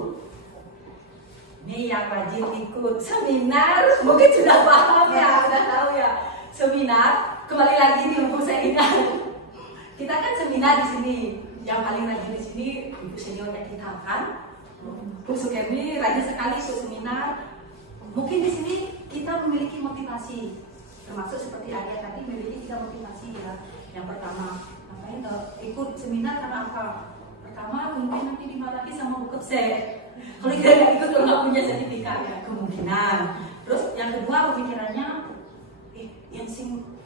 Ini yang wajib ikut seminar, mungkin sudah paham ya, sudah tahu ya. Seminar, kembali lagi di buku saya ingat. Kita kan seminar di sini, yang paling rajin di sini ibu seniornya kita kan. Bu Sukerni rajin sekali ikut seminar. Mungkin di sini kita memiliki motivasi, termasuk seperti Arya tadi memiliki 3 motivasi ya. Yang pertama, ikut seminar karena apa? Pertama, mungkin nanti dimarahi sama Bu Kepsek. Kalau kita nggak ikut, kalau nggak punya sertifikat ya kemungkinan. Terus yang kedua pemikirannya,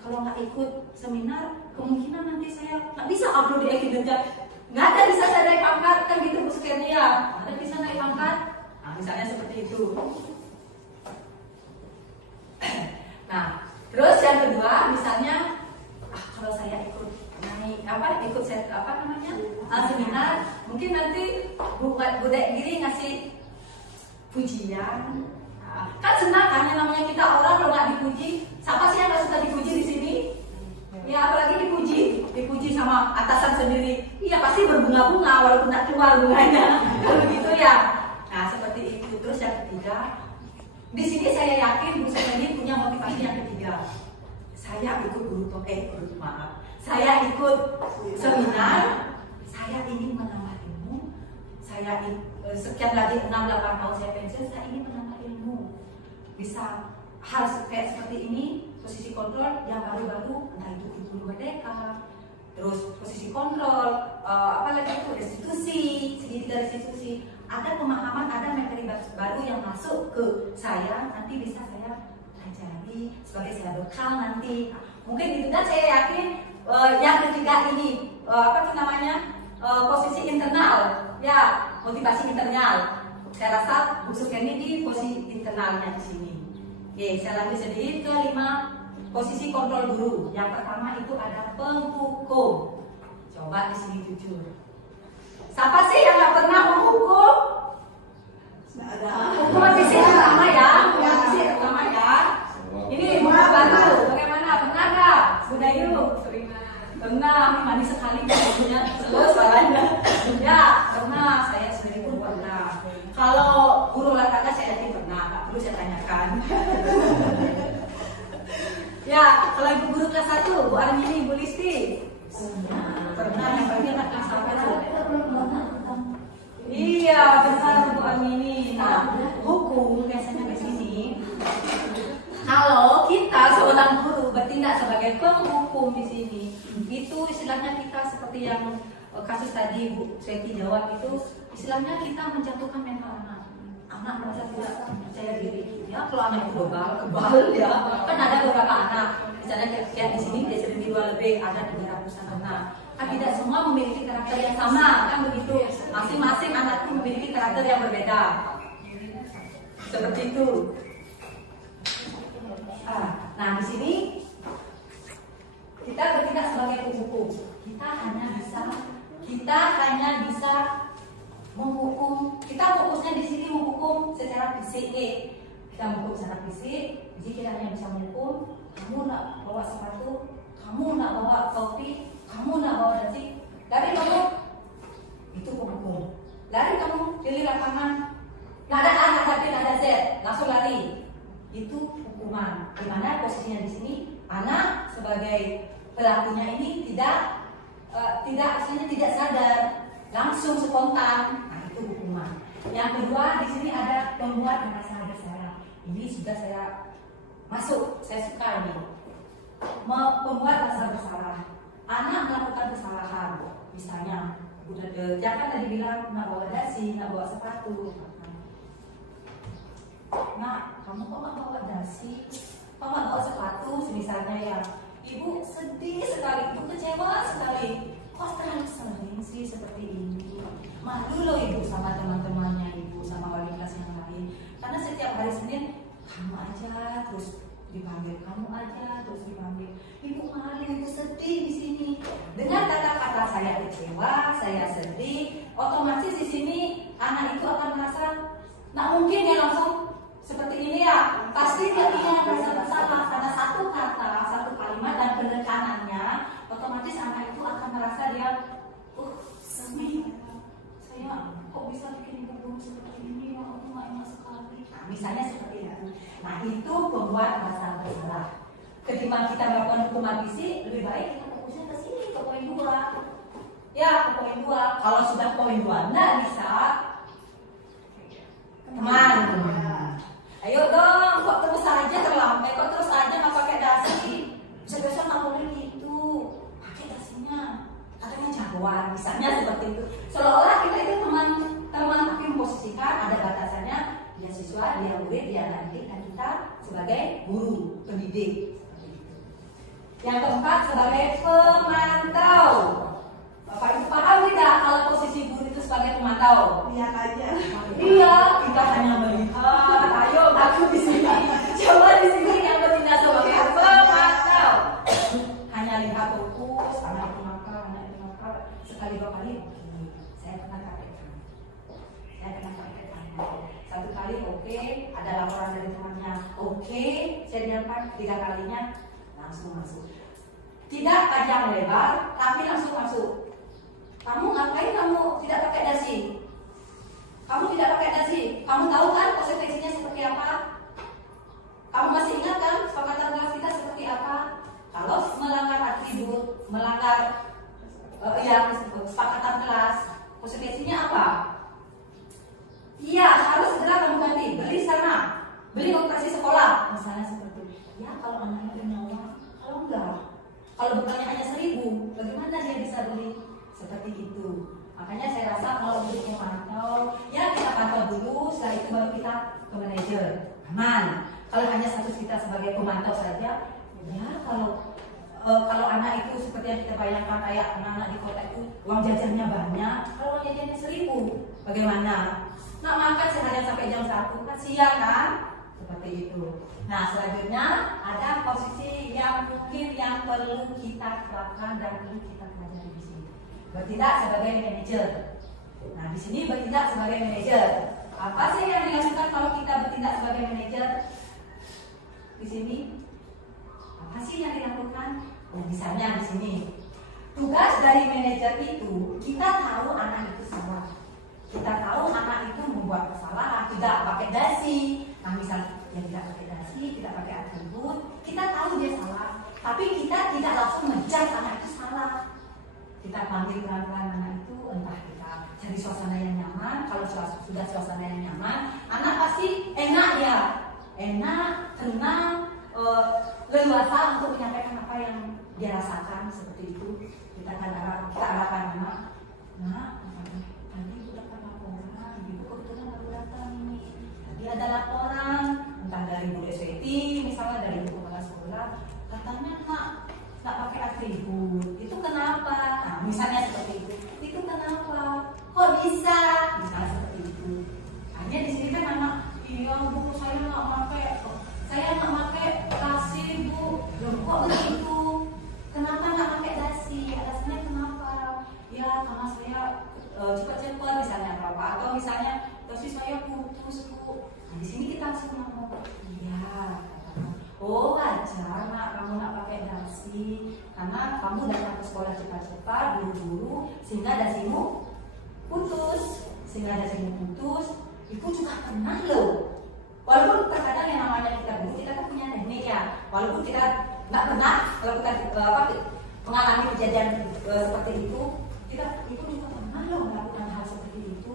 kalau nggak ikut seminar, kemungkinan nanti saya nggak bisa upload di evidence. Nggak ada bisa saya naik pangkat kan gitu Bu Sukerni ya. Ada bisa naik pangkat. Nah, misalnya seperti itu. Nah, terus yang kedua misalnya, kalau saya ikut seminar, mungkin nanti Bu Dek Giri ngasih pujian. Kan senang kan yang namanya kita orang kalau nggak dipuji. Siapa sih yang nggak suka dipuji di sini? Ya apalagi dipuji sama atasan sendiri. Iya pasti berbunga-bunga walaupun tak keluar bunganya. Kalau begitu ya. Nah seperti itu. Terus yang ketiga, di sini saya yakin Bu Sukerni punya motivasi yang ketiga. Saya ikut saya ikut seminar, saya ingin menambah ilmu. Sekian lagi 6-8 tahun saya pensiun, saya ingin menambah ilmu. Bisa hal kayak seperti ini, posisi kontrol yang baru-baru, entah itu Ibu Merdeka, terus posisi kontrol, segitiga restitusi. Ada pemahaman, ada materi baru yang masuk ke saya, nanti bisa saya pelajari sebagai saya bekal nanti. Mungkin itu dan saya yakin yang ketiga ini posisi internal ya, motivasi internal. Saya rasa Bu Sukerni di posisi internalnya di sini. Oke, saya lanjut sedikit ke 5 posisi kontrol guru. Yang pertama itu ada penghukum. Coba di sini jujur. Siapa sih yang nggak pernah menghukum? Nggak ada. Hukuman fisik pertama ya, Ini mau bantu. Bagaimana? Pernah nggak? Sudah yuk. Pernah, manis sekali punya suaranya. Ya, pernah. Saya sendiri pun pernah. Kalau guru olahraga saya yakin pernah. Tak perlu saya tanyakan. Ya, kalau ibu guru kelas 1, Bu Armini, Bu Listi. Pernah. Yang bagi anak kelas 1. Iya, benar Bu Armini. Nah, hukum biasanya di sini Kalau kita seorang guru bertindak sebagai penghukum di sini, itu istilahnya kita seperti yang kasus tadi Bu Sweti jawab itu, istilahnya kita menjatuhkan mental anak. Anak merasa tidak percaya diri. Ya kalau anak itu kebal ya. Kan ada beberapa anak, misalnya kayak di sini dia sendiri 2 lebih, ada 300-an anak. Kan tidak semua memiliki karakter yang sama, kan begitu. Masing-masing anak itu memiliki karakter yang berbeda. Seperti itu. Nah di sini kita bertindak sebagai penghukum. Kita hanya bisa menghukum. Kita fokusnya di sini menghukum secara fisik. Kita menghukum secara fisik. Jadi kita hanya bisa menghukum. Kamu nak bawa sepatu, kamu nak bawa topi, kamu nak bawa dasi. Dari kamu itu penghukum. Lari kamu pilih lapangan. Nada A, nada B, nada Z, langsung lari. Itu hukuman. Di mana posisinya di sini anak sebagai pelakunya ini tidak sadar, langsung spontan. Nah itu hukuman. Yang kedua di sini ada membuat merasa bersalah. Ini sudah saya masuk, saya suka ini. Membuat rasa bersalah. Anak melakukan kesalahan, misalnya, jangan tadi bilang nak bawa dasi, nak bawa sepatu. Nah, kamu kok nggak bawa dasi? Kok nggak bawa sepatu? Misalnya ya, ibu sedih sekali, ibu kecewa sekali. Kok terlalu sering sih seperti ini? Malu loh ibu sama teman-temannya ibu, sama wali kelas yang lain. Karena setiap hari Senin kamu aja terus dipanggil, kamu aja terus dipanggil. Ibu malu, ibu sedih di sini. Dengan kata-kata saya kecewa, saya sedih, otomatis di sini anak itu akan merasa, nah mungkin dia langsung seperti ini ya, pasti dia merasa bersalah karena satu kata, satu kalimat dan penekanannya, otomatis anak itu akan merasa dia, saya kok bisa bikin ibu seperti ini ya, aku nggak enak sekali. Nah, misalnya seperti itu. Nah itu membuat rasa bersalah. Ketimbang kita melakukan hukuman fisik, lebih baik kita fokusnya ke sini, ke poin 2. Ya, ke poin 2. Kalau sudah poin 2 nggak bisa, teman. Ayo dong, kok terus aja terlambat, kok terus aja nggak pakai dasi? Besok nggak boleh gitu, pakai dasinya. Katanya jagoan, misalnya seperti itu. Seolah-olah kita itu teman, tapi memposisikan ada batasannya. Dia siswa, dia murid, dia anak didik, dan kita sebagai guru, pendidik. Yang keempat sebagai pemantau. Bapak Ibu paham tidak kalau posisi guru itu sebagai pemantau? Lihat aja. Iya, kita hanya melihat. Ayo, aku di sini. Coba di sini yang bertindak sebagai pemantau. Hanya lihat fokus, anak itu nakal. Sekali 2 kali, oke. Saya pernah praktekkan. Satu kali oke, ada laporan dari temannya. Oke, saya dapat 3 kalinya langsung masuk. Tidak panjang lebar, tapi langsung masuk. Kamu ngapain kamu tidak pakai dasi? Kamu tidak pakai dasi. Kamu tahu kan konsekuensinya seperti apa? Kamu masih ingat kan kesepakatan kelas kita seperti apa? Kalau melanggar atribut, melanggar kesepakatan kelas, konsekuensinya apa? Iya, harus segera kamu ganti. Beli sana, beli operasi sekolah. Misalnya seperti itu. Ya kalau anaknya punya uang, kalau enggak, kalau bukannya hanya 1.000, bagaimana dia bisa beli? Seperti itu. Makanya saya rasa kalau untuk memantau, ya kita pantau dulu, setelah itu baru kita ke manajer. Aman. Kalau hanya status kita sebagai pemantau saja, ya kalau anak itu seperti yang kita bayangkan kayak anak-anak di kota itu uang jajannya banyak, kalau uang jajannya 1.000, bagaimana? Nak makan seharian sampai jam 1 kan siang kan? Seperti itu. Nah selanjutnya ada posisi yang mungkin yang perlu kita terapkan dan perlu kita pelajari di sini. Bertindak sebagai manajer. Nah di sini bertindak sebagai manajer. Apa sih yang dilakukan kalau kita bertindak sebagai manajer? Di sini apa sih yang dilakukan? Oh, misalnya di sini tugas dari manajer itu kita tahu anak itu salah. Kita tahu anak itu membuat kesalahan, tidak pakai dasi. Nah misal dia tidak pakai dasi, tidak pakai atribut, kita tahu dia salah. Tapi kita tidak langsung menjudge anak itu salah. Kita panggil pelan-pelan anak itu, entah kita cari suasana yang nyaman. Kalau sudah suasana yang nyaman, anak pasti enak ya, enak, tenang. leluasa untuk menyampaikan apa yang dia rasakan seperti itu. Kita arahkan anak, tadi ibu dapat laporan, ibu kebetulan baru datang ini. Tadi ada laporan, entah dari Bu SWT, misalnya dari ibu kepala sekolah, katanya nggak pakai atribut. Itu kenapa? Nah, misalnya seperti itu kenapa? Kok bisa? Misalnya seperti itu. Hanya di sini kan anak, iya bu, saya nggak pakai dasi bu. Loh, kok begitu? Kenapa nggak pakai dasi? Alasannya kenapa? Ya karena saya cepat-cepat misalnya berapa, atau misalnya dasi saya putus bu. Nah, di sini kita langsung ngomong, iya. Oh wajar nak kamu nak pakai dasi karena kamu datang ke sekolah cepat-cepat buru-buru sehingga dasimu putus. Ibu juga pernah loh. Walaupun terkadang yang namanya kita guru, kita kan punya teknik ya. Walaupun kita nggak pernah, kalau kita mengalami kejadian seperti itu, ibu juga pernah loh melakukan hal seperti itu.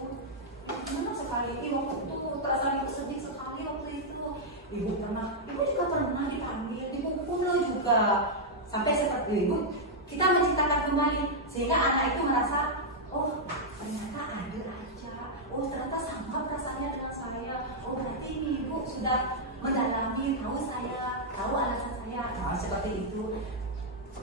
Pernah sekali, waktu itu perasaan ibu sedih sekali waktu itu. Ibu juga pernah dipanggil, dihukum loh juga. Sampai seperti itu, kita menciptakan kembali sehingga anak itu merasa, oh ternyata adil aja, oh ternyata sama perasaannya dengan saya, oh berarti ibu sudah mendalami, tahu alasan saya, nah, seperti itu.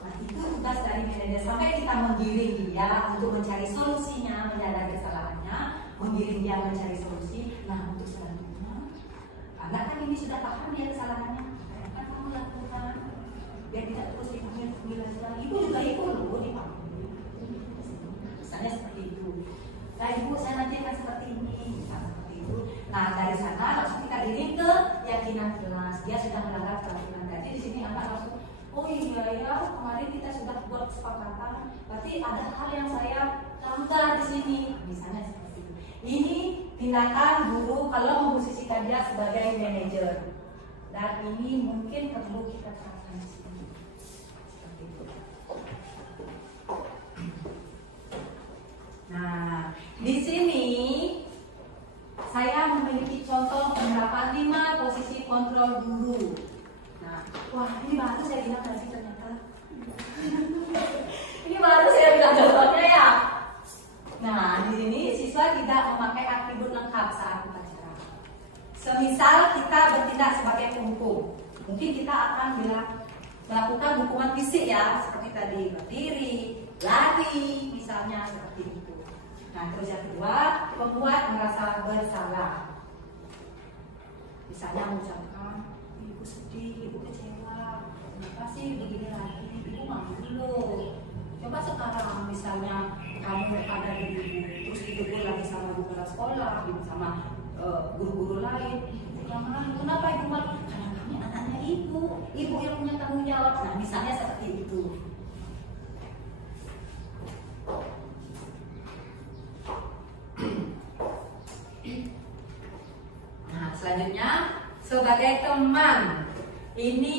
Nah itu tugas dari manajer, sampai kita menggiring dia untuk mencari solusinya, menyadari kesalahannya, menggiring dia mencari solusi. Nah untuk selanjutnya, anak kan ini sudah paham dia kesalahannya, apa yang kamu lakukan? Biar tidak terus dipanggil lagi. Ibu juga ikut loh dipanggil. Misalnya seperti itu. Nah ibu saya nanti akan seperti ini, misalnya seperti itu. Nah dari sana langsung kita giring ke keyakinan kelas. Dia sudah melanggar keyakinan. Jadi di sini anak langsung, oh iya ya kemarin kita sudah buat kesepakatan. Berarti ada hal yang saya langgar di sini. Misalnya seperti itu. Ini tindakan guru kalau memposisikan dia sebagai manajer. Dan ini mungkin perlu kita terapkan di sini. Seperti itu. Nah, di sini saya memiliki contoh penerapan 5 posisi kontrol guru. Nah, wah ini baru saya bilang tadi ternyata. Ini baru saya bilang jawabannya ya. Nah, di sini siswa tidak memakai atribut lengkap saat upacara. Semisal kita bertindak sebagai penghukum, mungkin kita akan melakukan hukuman fisik ya, seperti tadi berdiri, lari, misalnya seperti itu. Nah, terus yang kedua, membuat merasa bersalah. Misalnya mengucapkan, ibu sedih, ibu kecewa, kenapa sih begini lagi, ibu malu loh. Coba sekarang misalnya kamu ada di ibu, terus ditegur lagi sama guru sekolah, sama guru-guru lain. Jangan, kenapa ibu malu? Karena kami anaknya ibu yang punya tanggung jawab. Nah, misalnya seperti itu. Nah, selanjutnya sebagai teman. Ini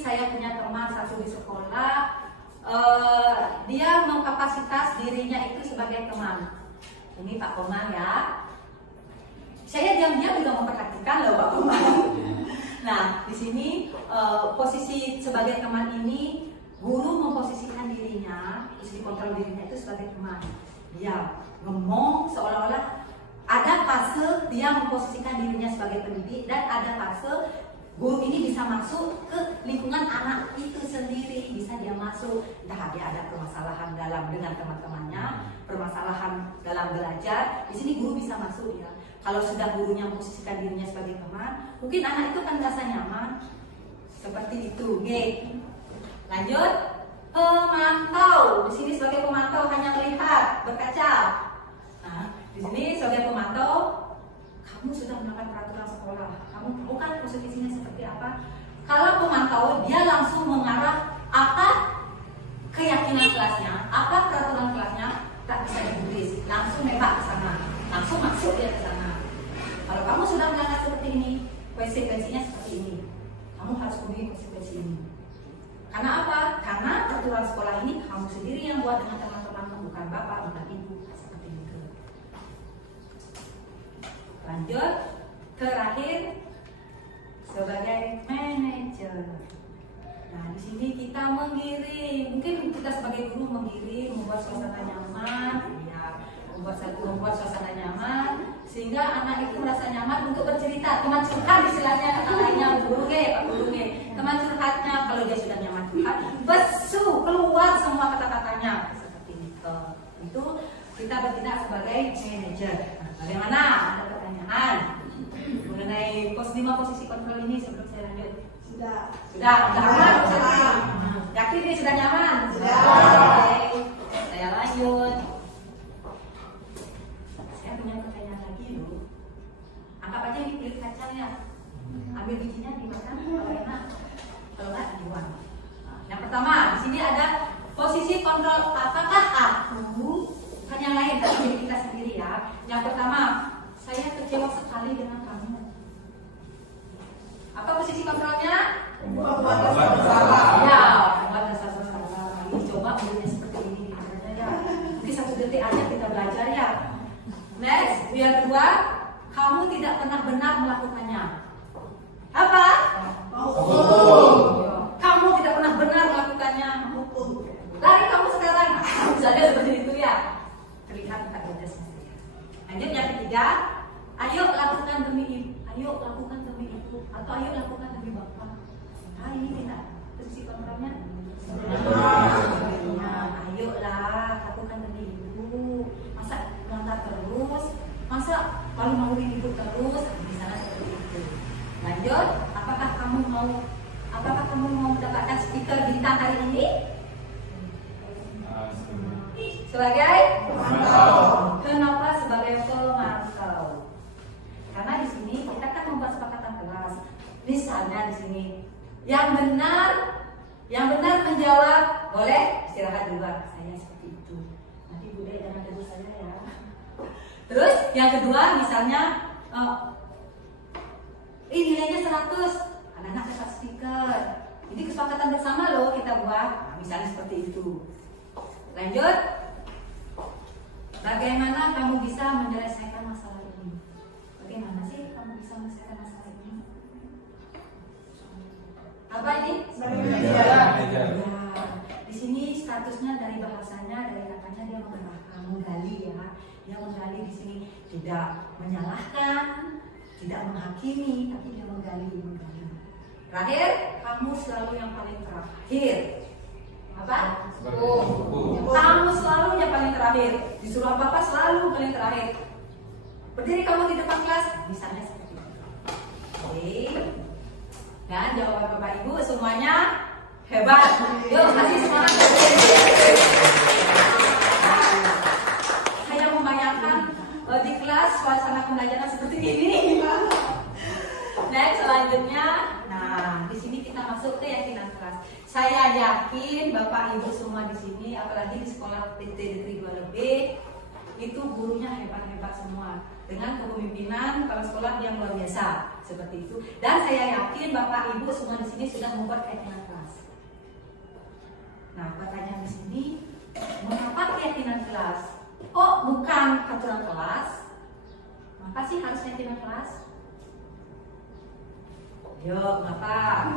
saya punya teman satu di sekolah. Dia mengkapasitas dirinya itu sebagai teman. Ini Pak Komang ya. Saya diam-diam juga memperhatikan loh Pak Komang. Nah, di sini posisi sebagai teman ini, guru memposisikan dirinya, posisi kontrol dirinya itu sebagai teman. Dia ngomong seolah-olah ada fase dia memposisikan dirinya sebagai pendidik, dan ada fase guru ini bisa masuk ke lingkungan anak itu sendiri, bisa dia masuk, entah dia ada permasalahan dengan teman-temannya, permasalahan dalam belajar, di sini guru bisa masuk ya. Kalau sudah gurunya memposisikan dirinya sebagai teman, mungkin anak itu akan merasa nyaman, seperti itu. Oke, lanjut. Pemantau, di sini sebagai pemantau hanya melihat, berkaca. Nah, di sini sebagai pemantau, kamu sudah melakukan peraturan sekolah, kamu tahu kan posisinya seperti apa. Kalau pemantau, dia langsung mengarah apa keyakinan kelasnya, apa peraturan kelasnya, tak bisa ditulis, langsung nembak ke sana, langsung masuk dia ke sana. Kalau kamu sudah melanggar seperti ini, konsekuensinya seperti ini, kamu harus penuhi konsekuensi ini. Karena apa? Karena peraturan sekolah ini kamu sendiri yang buat dengan teman-teman, bukan bapak, bukan ibu, seperti itu. Lanjut, terakhir sebagai manajer. Nah, di sini kita menggiring. Mungkin kita sebagai guru menggiring, membuat suasana nyaman, ya, membuat suasana nyaman sehingga anak itu merasa nyaman untuk bercerita. Teman curhat istilahnya kata lainnya guru Pak guru. Teman curhatnya kalau dia sudah nyaman curhat, besu keluar semua kata-katanya seperti itu. Itu kita bertindak sebagai manajer. Nah, bagaimana? Ada pertanyaan mengenai pos 5 posisi kontrol ini sebelum saya lanjut? Sudah. Sudah nyaman? Sudah. Yakin nih sudah nyaman? Sudah. Oke, saya lanjut. Saya punya pertanyaan lagi loh. Anggap aja ini kulit kacang ya. Ambil bijinya dimakan kalau enak. Kalau enggak dibuang. Nah, yang pertama di sini ada posisi kontrol. Apakah aku bukan yang lain tapi diri kita sendiri ya. Yang pertama, saya kecewa sekali dengan kamu. Apa posisi kontrolnya? Membuat salah. Ya, membuat dasar salah. Ini coba mulainya seperti ini gimana ya. Mungkin 1 detik aja kita belajar ya. Next, yang kedua, kamu tidak pernah benar melakukannya. Apa? Kamu tidak pernah benar melakukannya. Dari kamu sekarang, misalnya seperti itu ya. Terlihat tak ada sendiri. Lanjut yang ketiga, ayo lakukan demi ibu, ayo lakukan demi ibu, atau ayo lakukan demi bapak. Nah ini tidak posisi kontrolnya. Ayolah lakukan demi ibu. Masa ngantar terus, masa malu-maluin ibu terus, di sana seperti itu. Lanjut, apakah kamu mau mendapatkan stiker bintang hari ini? Sebagai pemantau. Kenapa sebagai pemantau? Karena di sini kita kan membuat sepakatan kelas. Misalnya di sini yang benar menjawab boleh istirahat di luar. Saya seperti itu. Nanti Bude jangan tegur saya ya. Terus yang kedua misalnya nilainya 100, anak-anak dapat stiker. Ini kesepakatan bersama loh kita buat. Nah, misalnya seperti itu. Lanjut. Bagaimana kamu bisa menyelesaikan masalah ini? Bagaimana sih kamu bisa menyelesaikan masalah ini? Apa ini? Ya. Di sini statusnya dari bahasanya, dari katanya dia menggali ya. Dia menggali di sini tidak menyalahkan, tidak menghakimi, tapi dia menggali. Terakhir, kamu selalu yang paling terakhir. Apa? Kamu selalu yang paling terakhir. Disuruh apa-apa selalu paling terakhir. Berdiri kamu di depan kelas, misalnya seperti itu. Oke. Dan jawaban Bapak Ibu semuanya hebat. Yuk kasih semangat. Saya membayangkan di kelas suasana pembelajaran seperti ini. Next selanjutnya, nah di sini kita masuk ke keyakinan kelas. Saya yakin Bapak Ibu semua di sini, apalagi di sekolah PT Negeri 2 Lebih, itu gurunya hebat-hebat semua dengan kepemimpinan kepala sekolah yang luar biasa seperti itu. Dan saya yakin Bapak Ibu semua di sini sudah membuat keyakinan kelas. Nah, pertanyaan di sini, mengapa keyakinan kelas? Oh, bukan aturan kelas. Maka sih harus keyakinan kelas? Yuk, mengapa?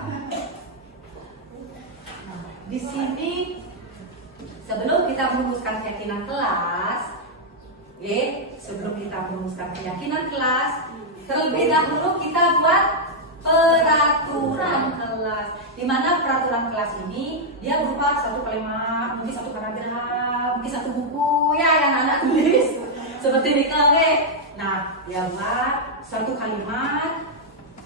Nah, di sini sebelum kita merumuskan keyakinan kelas, sebelum kita merumuskan keyakinan kelas, terlebih dahulu kita buat peraturan kelas. Di mana peraturan kelas ini dia berupa satu kalimat, mungkin satu paragraf, mungkin satu buku ya yang anak tulis seperti ini kan. Nah, dia buat satu kalimat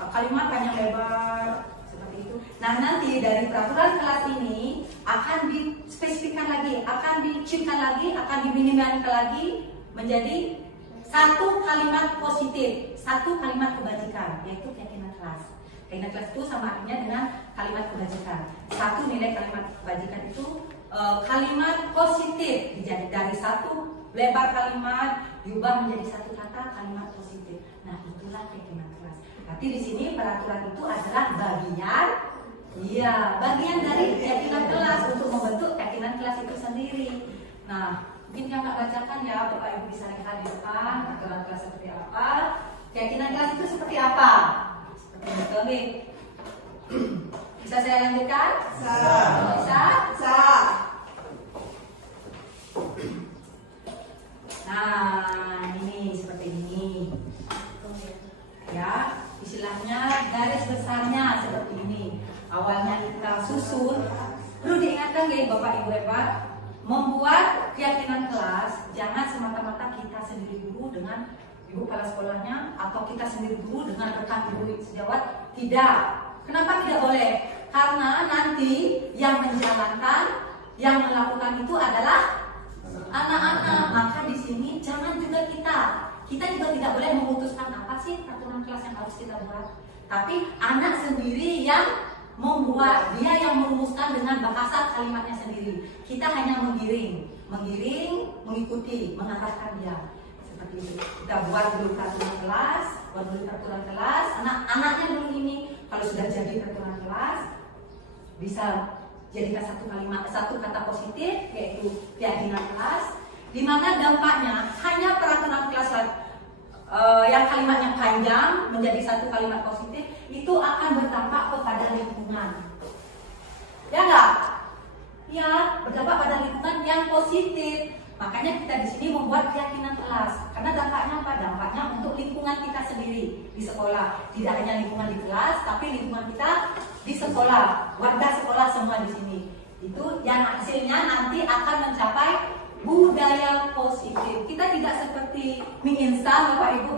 panjang lebar seperti itu. Nah, nanti dari peraturan kelas ini akan dispesifikkan lagi, akan diciptakan lagi, akan diminimalkan lagi menjadi satu kalimat positif, satu kalimat kebajikan, yaitu keyakinan kelas. Keyakinan kelas itu sama artinya dengan kalimat kebajikan. Satu nilai kalimat kebajikan itu kalimat positif, jadi dari satu lebar kalimat diubah menjadi satu kata kalimat positif. Nah, itulah keyakinan kelas. Tapi di sini peraturan itu adalah bagian dari keyakinan kelas untuk membentuk keyakinan kelas itu sendiri. Nah, mungkin yang nggak bacakan ya, Bapak Ibu bisa lihat di depan peraturan kelas seperti apa, keyakinan kelas itu seperti apa. Seperti seperti itu. Oke. Bisa saya lanjutkan? Bisa. Bisa? Bisa. Nah, ini seperti ini. Ya, istilahnya garis besarnya seperti ini. Awalnya kita susun. Perlu diingatkan ya Bapak Ibu hebat, membuat keyakinan kelas jangan semata-mata kita sendiri dulu dengan ibu kepala sekolahnya atau kita sendiri dulu dengan rekan ibu sejawat. Tidak. Kenapa tidak boleh? Karena nanti yang menjalankan, yang melakukan itu adalah anak-anak. Maka di sini jangan juga kita juga tidak boleh memutuskan apa sih peraturan kelas yang harus kita buat. Tapi anak sendiri yang membuat, dia yang merumuskan dengan bahasa kalimatnya sendiri. Kita hanya menggiring, mengikuti, mengarahkan dia. Seperti itu. Kita buat dulu peraturan kelas, anak-anaknya dulu ini. Kalau sudah jadi peraturan kelas, bisa jadikan satu kata positif, yaitu keyakinan kelas, di mana dampaknya hanya peraturan kelas yang kalimatnya panjang menjadi satu kalimat positif itu akan berdampak kepada lingkungan. Ya enggak? Ya, berdampak pada lingkungan yang positif. Makanya kita di sini membuat keyakinan kelas. Karena dampaknya apa? Dampaknya untuk lingkungan kita sendiri di sekolah. Tidak hanya lingkungan di kelas, tapi lingkungan kita di sekolah, warga sekolah semua di sini. Itu yang hasilnya nanti akan mencapai budaya positif. Kita tidak seperti mie instan Bapak Ibu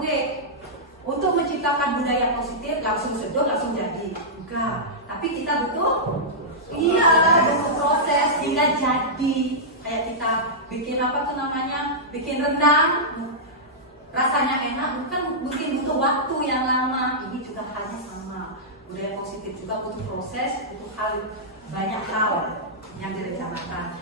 untuk menciptakan budaya positif langsung sedot langsung jadi. Enggak. Tapi kita butuh proses hingga jadi. Kayak kita bikin bikin rendang, rasanya enak, bukan butuh waktu yang lama. Ini juga halnya sama. Budaya positif juga butuh proses, butuh banyak hal yang direncanakan.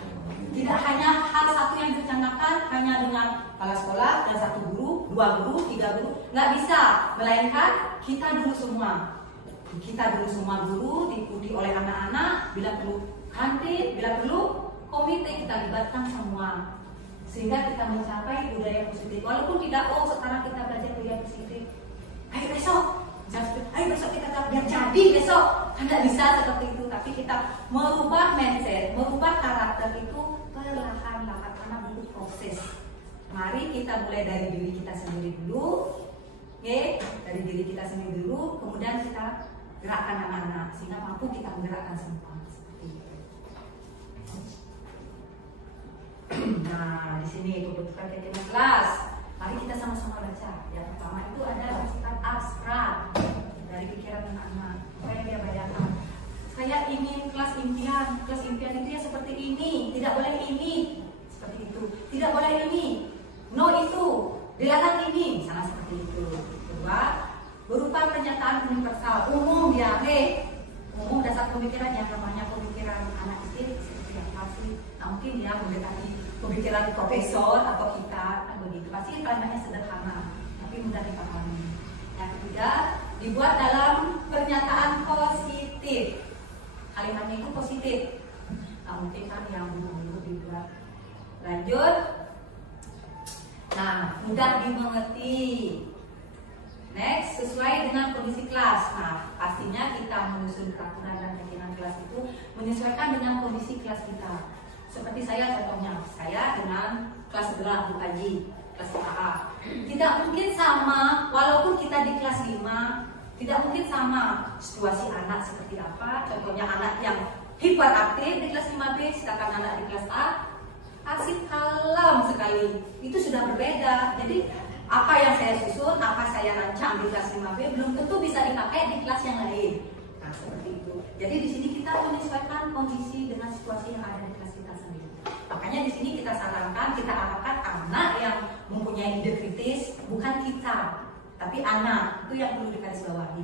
Tidak hanya hal satu yang direncanakan hanya dengan kepala sekolah dan satu guru, 2 guru, 3 guru, nggak bisa. Melainkan kita dulu semua guru diikuti oleh anak-anak. Bila perlu kantin, bila perlu komite, kita libatkan semua sehingga kita mencapai budaya positif. Walaupun tidak sekarang kita belajar budaya positif, ayo besok kita biar jadi besok, kan tidak bisa seperti itu. Tapi kita merubah mindset, merubah karakter itu perlahan-lahan karena butuh proses. Mari kita mulai dari diri kita sendiri dulu, dari diri kita sendiri dulu, kemudian kita gerakkan anak-anak sehingga mampu kita menggerakkan semua. Seperti itu. Nah, di sini kebutuhan keyakinan kelas. Mari kita sama-sama baca. Yang pertama itu ada bersifat abstrak dari pikiran anak-anak. Apa yang dia bayangkan? Saya ingin kelas impian itu ya seperti ini, tidak boleh ini, seperti itu, tidak boleh ini, no itu, dilarang ini, misalnya seperti itu. Kedua, berupa pernyataan universal, umum ya, umum dasar pemikiran yang namanya pemikiran anak SD seperti apa sih? Nah, mungkin dia mendekati pemikiran profesor atau kita, begitu. Pasti kalimatnya sederhana, tapi mudah dipahami. Yang ketiga, dibuat dalam pernyataan positif. Kalimatnya itu positif. Nah, mungkin kan yang dulu dibuat. Lanjut. Nah, mudah dimengerti. Next, sesuai dengan kondisi kelas. Nah, pastinya kita menyusun peraturan dan keyakinan kelas itu menyesuaikan dengan kondisi kelas kita. Seperti saya contohnya, saya dengan kelas sebelah Bu Haji, kelas A. Tidak mungkin sama, walaupun kita di kelas 5, tidak mungkin sama situasi anak seperti apa. Contohnya anak yang hiperaktif di kelas 5B, sedangkan anak di kelas A asik kalem sekali. Itu sudah berbeda. Jadi apa yang saya susun, apa saya rancang di kelas 5B belum tentu bisa dipakai di kelas yang lain. Nah, seperti itu. Jadi di sini kita menyesuaikan kondisi dengan situasi yang ada di kelas kita sendiri. Makanya di sini kita sarankan, kita arahkan anak yang mempunyai ide kritis, bukan kita, tapi anak. Itu yang perlu digarisbawahi.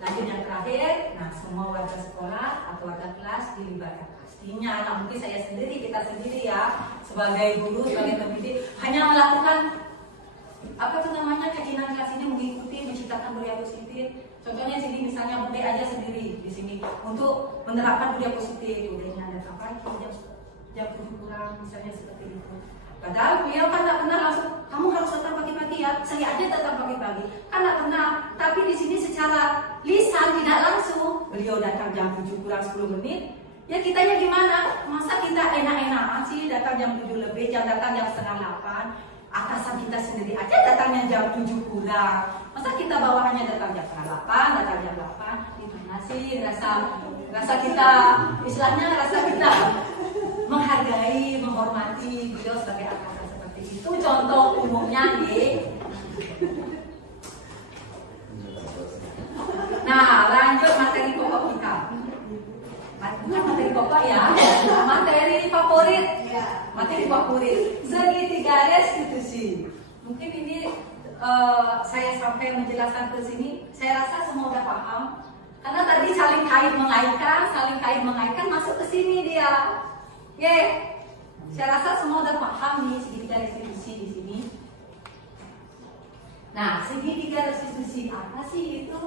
Lanjut yang terakhir, nah semua warga sekolah atau warga kelas dilibatkan. Pastinya, nah mungkin saya sendiri, kita sendiri ya, sebagai guru, sebagai pendidik, hanya melakukan keyakinan kelas ini mengikuti menciptakan budaya positif. Contohnya sini misalnya Bude aja sendiri di sini untuk menerapkan budaya positif. Budayanya ada apa? Jam 7 kurang misalnya seperti itu. Padahal beliau kan nggak pernah langsung, kamu harus datang pagi-pagi ya, saya aja datang pagi-pagi. Kan nggak pernah. Tapi di sini secara lisan tidak langsung, beliau datang jam 7 kurang 10 menit. Ya kitanya gimana? Masa kita enak-enakan sih datang jam 7 lebih, datang jam setengah 8. Atasan kita sendiri aja datangnya jam 7 kurang. Masa kita bawahannya datang jam setengah 8, datang jam 8. Gimana sih rasa kita, istilahnya rasa kita menghargai, menghormati beliau sebagai atasan seperti itu. Contoh umumnya nih. Nah, lanjut materi pokok kita. Bukan materi pokok ya, materi favorit. Materi favorit, segitiga restitusi. Mungkin ini saya sampai menjelaskan ke sini, saya rasa semua udah paham. Karena tadi saling kait-mengaitkan masuk ke sini dia. Saya rasa semua udah paham nih segitiga restitusi di sini. Nah, segitiga restitusi apa sih itu?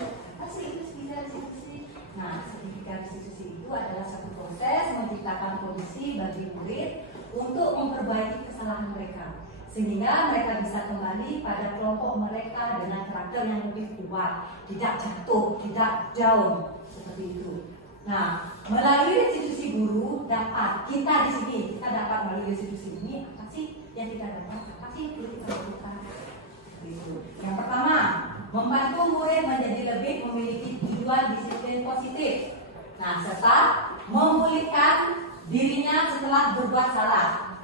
Apa sih itu segitiga restitusi? Nah, segitiga restitusi itu adalah satu proses menciptakan kondisi bagi murid untuk memperbaiki kesalahan mereka, sehingga mereka bisa kembali pada kelompok mereka dengan karakter yang lebih kuat, tidak jatuh, tidak down, seperti itu. Nah, melalui restitusi guru dapat kita di sini, kita dapat melalui restitusi ini apa sih yang kita dapat? Apa sih yang kita lakukan? Gitu. Yang pertama, membantu murid menjadi lebih memiliki tujuan disiplin positif. Nah, serta memulihkan dirinya setelah berbuat salah.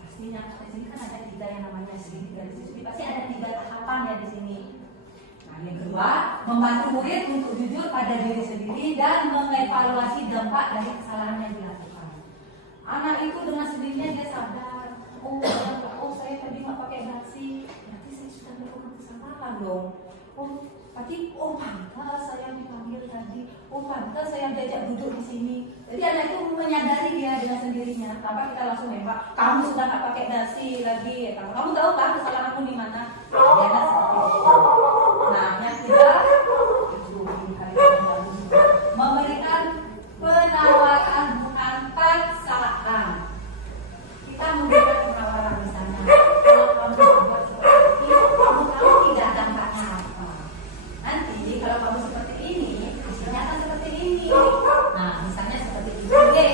Pastinya di sini kan ada 3 yang namanya segitiga restitusi. Pasti ada 3 tahapan ya di sini. Nah, yang kedua, membantu murid untuk jujur pada diri sendiri dan mengevaluasi dampak dari kesalahan yang dilakukan. Anak itu dengan sendirinya dia sadar, oh saya tadi nggak pakai dasi, berarti saya sudah melakukan kesalahan dong. Pantas saya dipanggil tadi. Pantas saya diajak duduk di sini. Jadi anak itu menyadari dia dengan sendirinya. Tanpa kita langsung nembak, kamu sudah nggak pakai dasi lagi. Kamu tahu kan kesalahanmu di mana? Dia anak seperti itu. Nah, yang ketiga, memberikan penawaran bukan paksaan. Kita memberikan penawaran misalnya, kalau kamu berbuat seperti ini, kamu tahu tidak dampaknya apa. Nanti kalau kamu seperti ini, hasilnya akan seperti ini. Nah, misalnya seperti ini deh.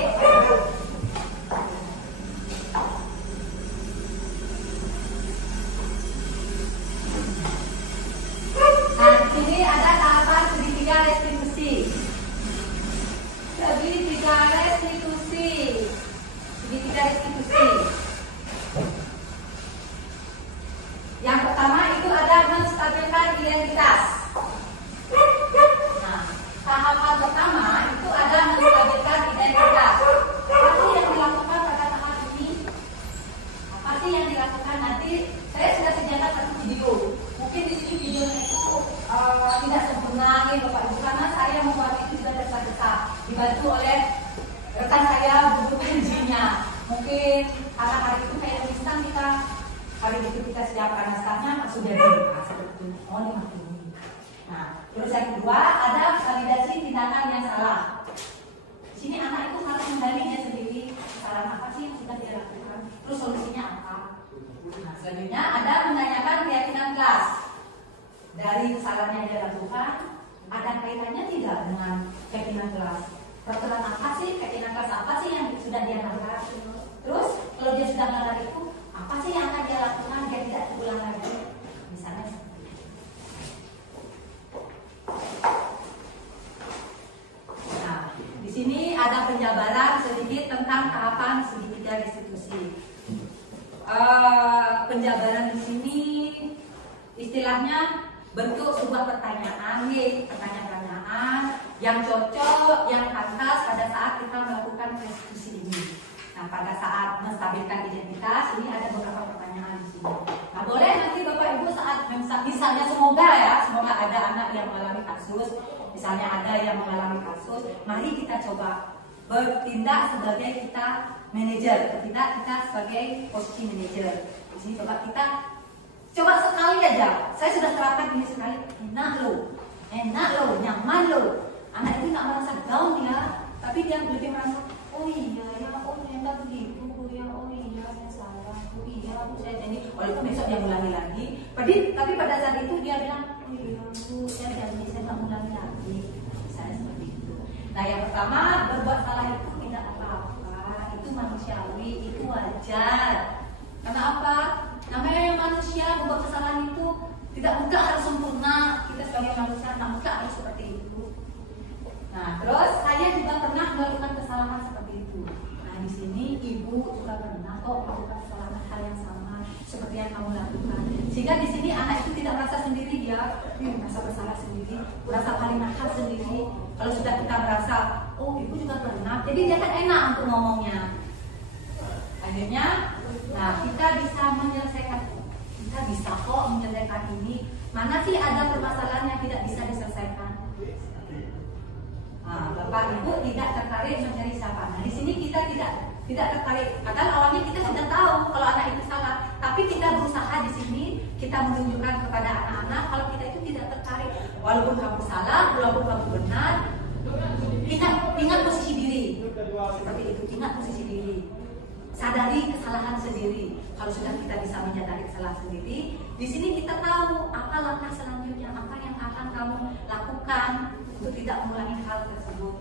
Nah, di sini ada tahapan segitiga restitusi. Segitiga restitusi. Segitiga restitusi. Yang pertama itu ada menstabilkan identitas. Nah, tahapan pertama itu ada menstabilkan identitas. Apa sih yang dilakukan pada tahap ini? Apa sih yang dilakukan nanti? Saya sudah sediakan satu video. Mungkin di sini videonya itu tidak sempurna nih Bapak Ibu, karena saya membuat itu sudah tergesa-gesa, dibantu oleh rekan saya untuk penjinya. Mungkin karena hari itu kayak instan kita, hari itu kita siapkan naskahnya sudah seperti itu. Oh, ini makin. Nah, terus yang kedua ada validasi tindakan yang salah. Di sini anak itu harus menggali dia sendiri kesalahan apa sih yang sudah dia lakukan, terus solusinya apa. Nah, selanjutnya ada menanyakan keyakinan kelas. Dari kesalahan yang dia lakukan, ada kaitannya tidak dengan keyakinan kelas? Peraturan apa sih, keyakinan kelas apa sih yang sudah dia lakukan? Terus kalau dia sudah melanggar itu, apa sih yang akan dia lakukan biar tidak terulang lagi? Misalnya seperti itu. Nah, di sini ada penjabaran sedikit tentang tahapan segitiga restitusi. Penjabaran di sini istilahnya bentuk sebuah pertanyaan, pertanyaan yang cocok, yang pantas pada saat kita melakukan restitusi ini. Nah, pada saat menstabilkan identitas, ini ada beberapa pertanyaan di sini. Nah, boleh nanti Bapak Ibu saat misalnya semoga ada anak yang mengalami kasus, misalnya ada yang mengalami kasus, mari kita coba bertindak sebagai kita manajer, kita sebagai posisi manajer. Di sini coba sekali aja. Saya sudah terapkan ini sekali. Enak loh, nyaman loh. Anak itu nggak merasa down ya, tapi dia lebih merasa, oh iya ya, oh enak. juga begitu Bu ya, oh iya saya salah, oh iya Bu saya janji. Walaupun besok dia ulangi lagi, tapi pada saat itu dia bilang, oh iya Bu saya janji saya nggak ulangi lagi. Saya seperti itu. Nah yang pertama, berbuat salah itu tidak apa-apa, itu manusiawi, itu wajar. Karena apa? Namanya yang manusia berbuat kesalahan itu tidak mutlak harus sempurna. Kita sebagai manusia tidak mutlak harus seperti itu. Nah, terus saya juga pernah melakukan kesalahan seperti itu. Nah, di sini ibu juga pernah kok melakukan kesalahan hal yang sama seperti yang kamu lakukan. Sehingga di sini anak itu tidak merasa sendiri, dia merasa bersalah sendiri, merasa paling nakal sendiri. Kalau sudah kita merasa, oh ibu juga pernah, jadi dia kan enak untuk ngomongnya. Akhirnya, nah kita bisa menyelesaikan, kita bisa kok menyelesaikan ini. Mana sih ada permasalahan yang tidak bisa diselesaikan? Nah, Bapak Ibu tidak tertarik mencari siapa. Nah, di sini kita tidak tertarik. Padahal awalnya kita sudah tahu kalau anak itu salah, tapi kita berusaha di sini kita menunjukkan kepada anak-anak kalau kita itu tidak tertarik. Walaupun kamu salah, walaupun kamu benar, kita ingat posisi diri. Seperti itu, ingat posisi diri. Sadari kesalahan sendiri. Kalau sudah kita bisa menyadari kesalahan sendiri, di sini kita tahu apa langkah selanjutnya, apa yang akan kamu lakukan untuk tidak mengulangi hal tersebut.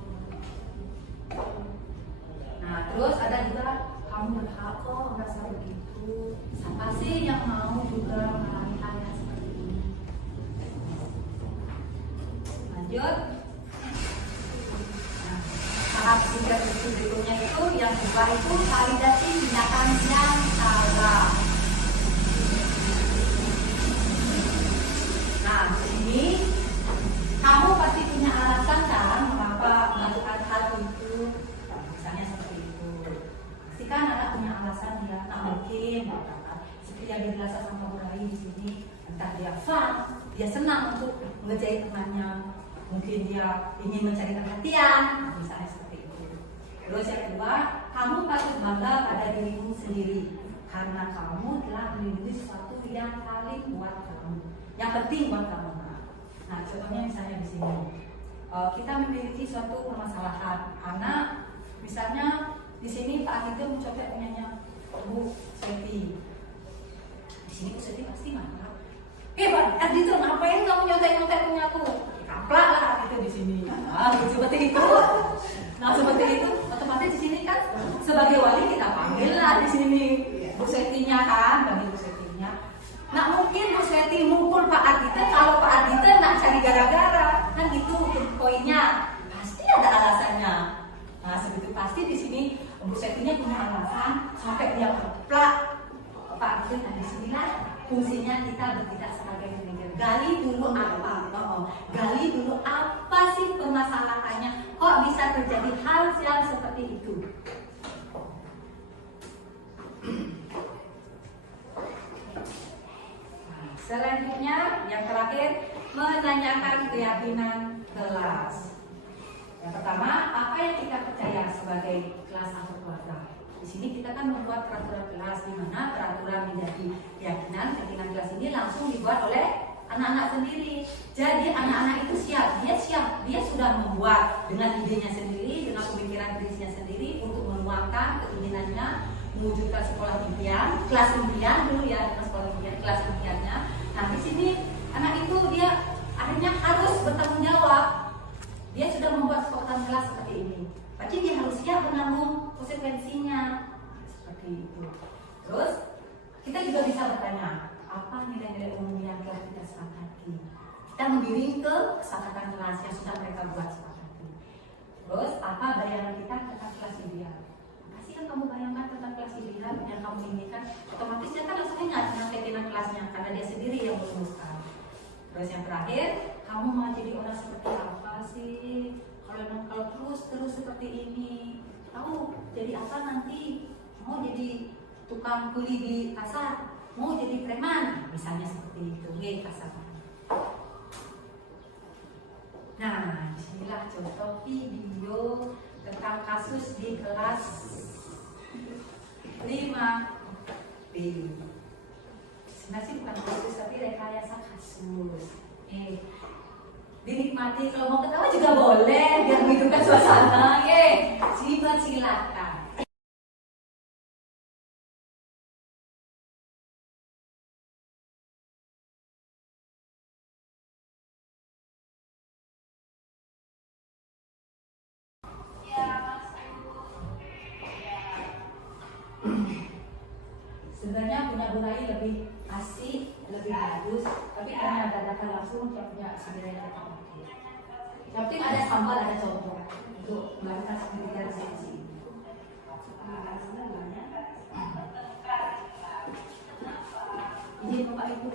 Nah, terus ada juga kamu berhak kok merasa begitu. Siapa sih yang mau juga mengalami hal yang seperti ini? Lanjut. Nah, tahap tiga berikutnya itu yang kedua itu validasi tindakan yang salah. Nah, di sini kamu pasti punya alasan kan mengapa melakukan hal itu. Misalnya seperti itu. Pasti kan anak punya alasan dia, tak mungkin. Seperti yang dijelaskan sama Bu Rai di sini, entah dia fun, dia senang untuk mengerjai temannya, mungkin dia ingin mencari perhatian, misalnya seperti itu. Terus yang kedua, kamu patut bangga pada dirimu sendiri karena kamu telah melindungi sesuatu yang paling buat kamu, yang penting buat kamu. Nah, contohnya misalnya di sini, kita memiliki suatu permasalahan. Anak, misalnya di sini Pak Aditya mencoba punyanya Bu Seti. Di sini Bu Seti pasti marah. Pak Aditya, ngapain kamu nyontek-nyontek punya aku? Kaplak lah itu di sini. Nah, seperti itu. Nah, seperti itu. Otomatis di sini kan sebagai wali kita panggil lah di sini Bu Setinya kan, panggil Bu Setinya. Nah mungkin Bu Seti mukul Pak Aditya kalau Pak Aditya nak cari gara-gara, kan gitu poinnya. Pasti ada alasannya. Nah seperti pasti di sini Bu Setinya punya alasan sampai dia keplak Pak Aditya. Nah disinilah fungsinya kita bertindak sebagai manajer. Gali dulu apa? Gali dulu apa sih permasalahannya? Kok bisa terjadi hal yang seperti itu? Selanjutnya, yang terakhir, menanyakan keyakinan kelas. Yang pertama, apa yang kita percaya sebagai kelas atau keluarga? Di sini kita kan membuat peraturan kelas, di mana peraturan menjadi keyakinan kelas ini langsung dibuat oleh anak-anak sendiri. Jadi anak-anak itu siap, dia sudah membuat dengan idenya sendiri, dengan pemikiran dirinya sendiri untuk menuangkan keinginannya, mewujudkan sekolah impian, kelas impian dulu ya, dengan sekolah impian, kelas impiannya. Nah di sini anak itu dia akhirnya harus bertanggung jawab. Dia sudah membuat kesepakatan kelas seperti ini. Berarti dia harus siap menanggung konsekuensinya seperti itu. Terus kita juga bisa bertanya, apa nilai-nilai umum yang telah kita sepakati? Kita mengiring ke kesepakatan kelas yang sudah mereka buat sepakati. Terus apa bayangan kita tentang kelas ideal? Yang kamu bayangkan tentang kelas ideal yang kamu inginkan, otomatis dia kan langsung ingat dengan keinginan kelasnya karena dia sendiri yang merumuskan. Terus yang terakhir, kamu mau jadi orang seperti apa sih? Kalau terus seperti ini, tahu jadi apa nanti? Mau jadi tukang kuli di pasar? Mau jadi preman? Misalnya seperti itu, kasar. Nah, disinilah contoh video tentang kasus di kelas 5B. Sebenarnya sih bukan kasus tapi rekayasa kasus. Dinikmati, kalau mau ketawa juga boleh biar menghidupkan suasana. Silakan. Burai lebih asik, lebih bagus. Tapi karena dadakan langsung punya sebenarnya kita pakai. Yang penting ada sambal, ada combro untuk melakukan sedikit resepsi. Izin Bapak Ibu.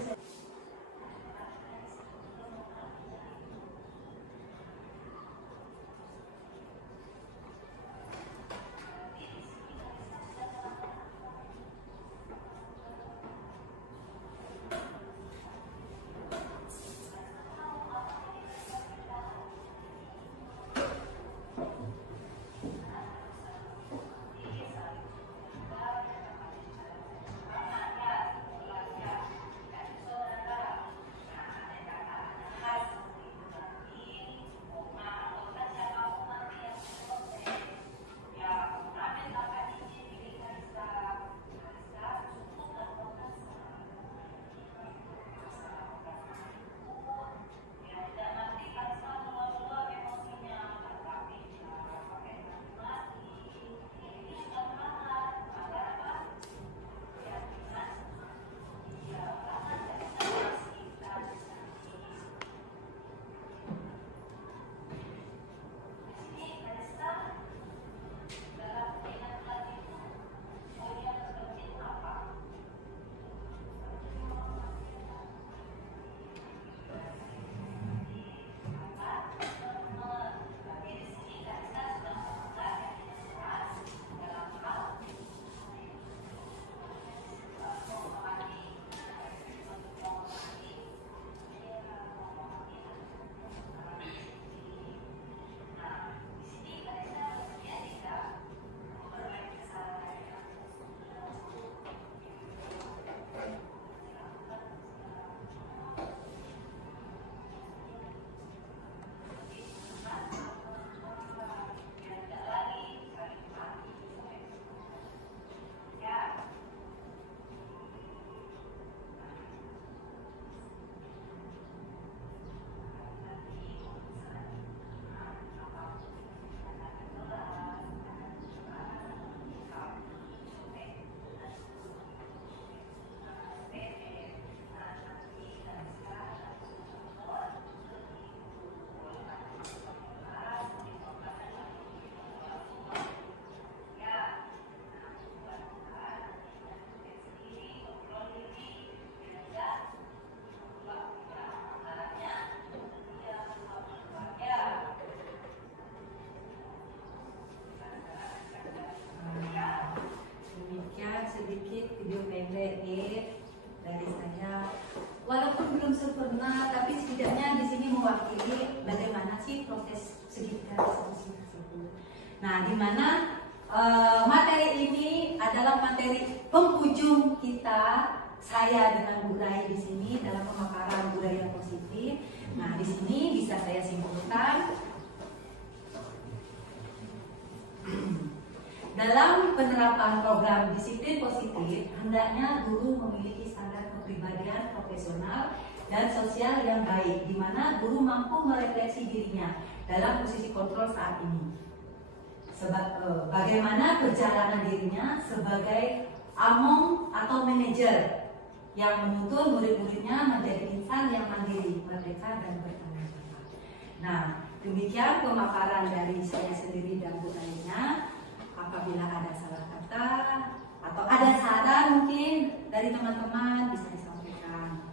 Sedikit video pendek dari saya, walaupun belum sempurna, tapi setidaknya di sini mewakili bagaimana sih proses segitiga resolusi tersebut. Nah, di mana materi ini adalah materi penghujung kita, saya dengan Bu Rai di sini dalam pemaparan budaya positif. Nah, di sini bisa saya simpulkan. Dalam penerapan program disiplin positif, hendaknya guru memiliki standar kepribadian profesional dan sosial yang baik, di mana guru mampu merefleksi dirinya dalam posisi kontrol saat ini. Bagaimana perjalanan dirinya sebagai among atau manajer yang menuntun murid-muridnya menjadi insan yang mandiri, merdeka dan bertanggung jawab. Nah, demikian pemaparan dari saya sendiri dan Bu Rainya. Apabila ada salah kata atau ada saran mungkin dari teman-teman bisa disampaikan.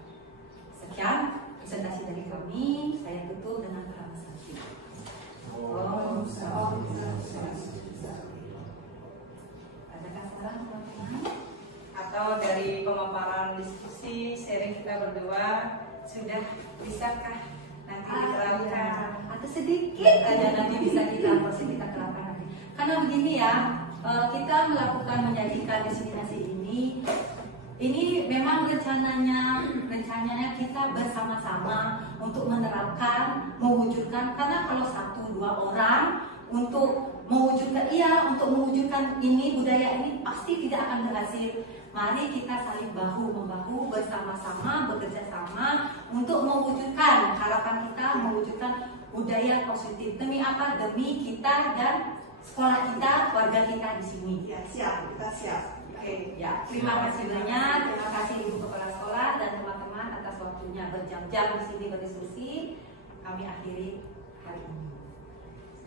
Sekian presentasi dari kami. Saya tutup dengan pramasasti. Adakah saran teman-teman? Atau dari pemaparan diskusi sharing kita berdua sudah bisakah nanti diterapkan? Atau sedikit aja nanti bisa kita terapkan nanti. Karena begini ya, kita melakukan menyajikan destinasi ini memang rencananya kita bersama-sama untuk menerapkan, mewujudkan. Karena kalau 1-2 orang untuk mewujudkan ini budaya ini pasti tidak akan berhasil. Mari kita saling bahu-membahu bersama-sama, bekerja sama untuk mewujudkan harapan kita, mewujudkan budaya positif. Demi apa? Demi kita dan sekolah kita, warga kita di sini. Ya, siap, kita siap. Oke. Ya, terima kasih banyak. Terima kasih Ibu Kepala Sekolah dan teman-teman atas waktunya berjam-jam di sini berdiskusi. Kami akhiri hari ini.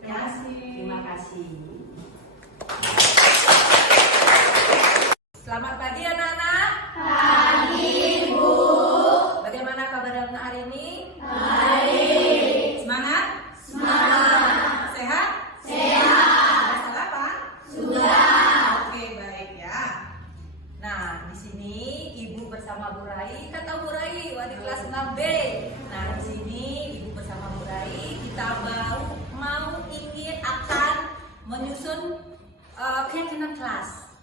Terima kasih. Terima kasih. Selamat pagi anak-anak. Pagi Ibu. Bagaimana kabar anak hari ini? Baik. Semangat? Semangat. Sehat? Sehat. Sudah sarapan? Sudah. Oke, baik ya. Nah, di sini Ibu bersama Bu Rai, kata Bu Rai, wali kelas 6B. Nah, di sini Ibu bersama Bu Rai, kita mau ingin akan menyusun keyakinan kelas.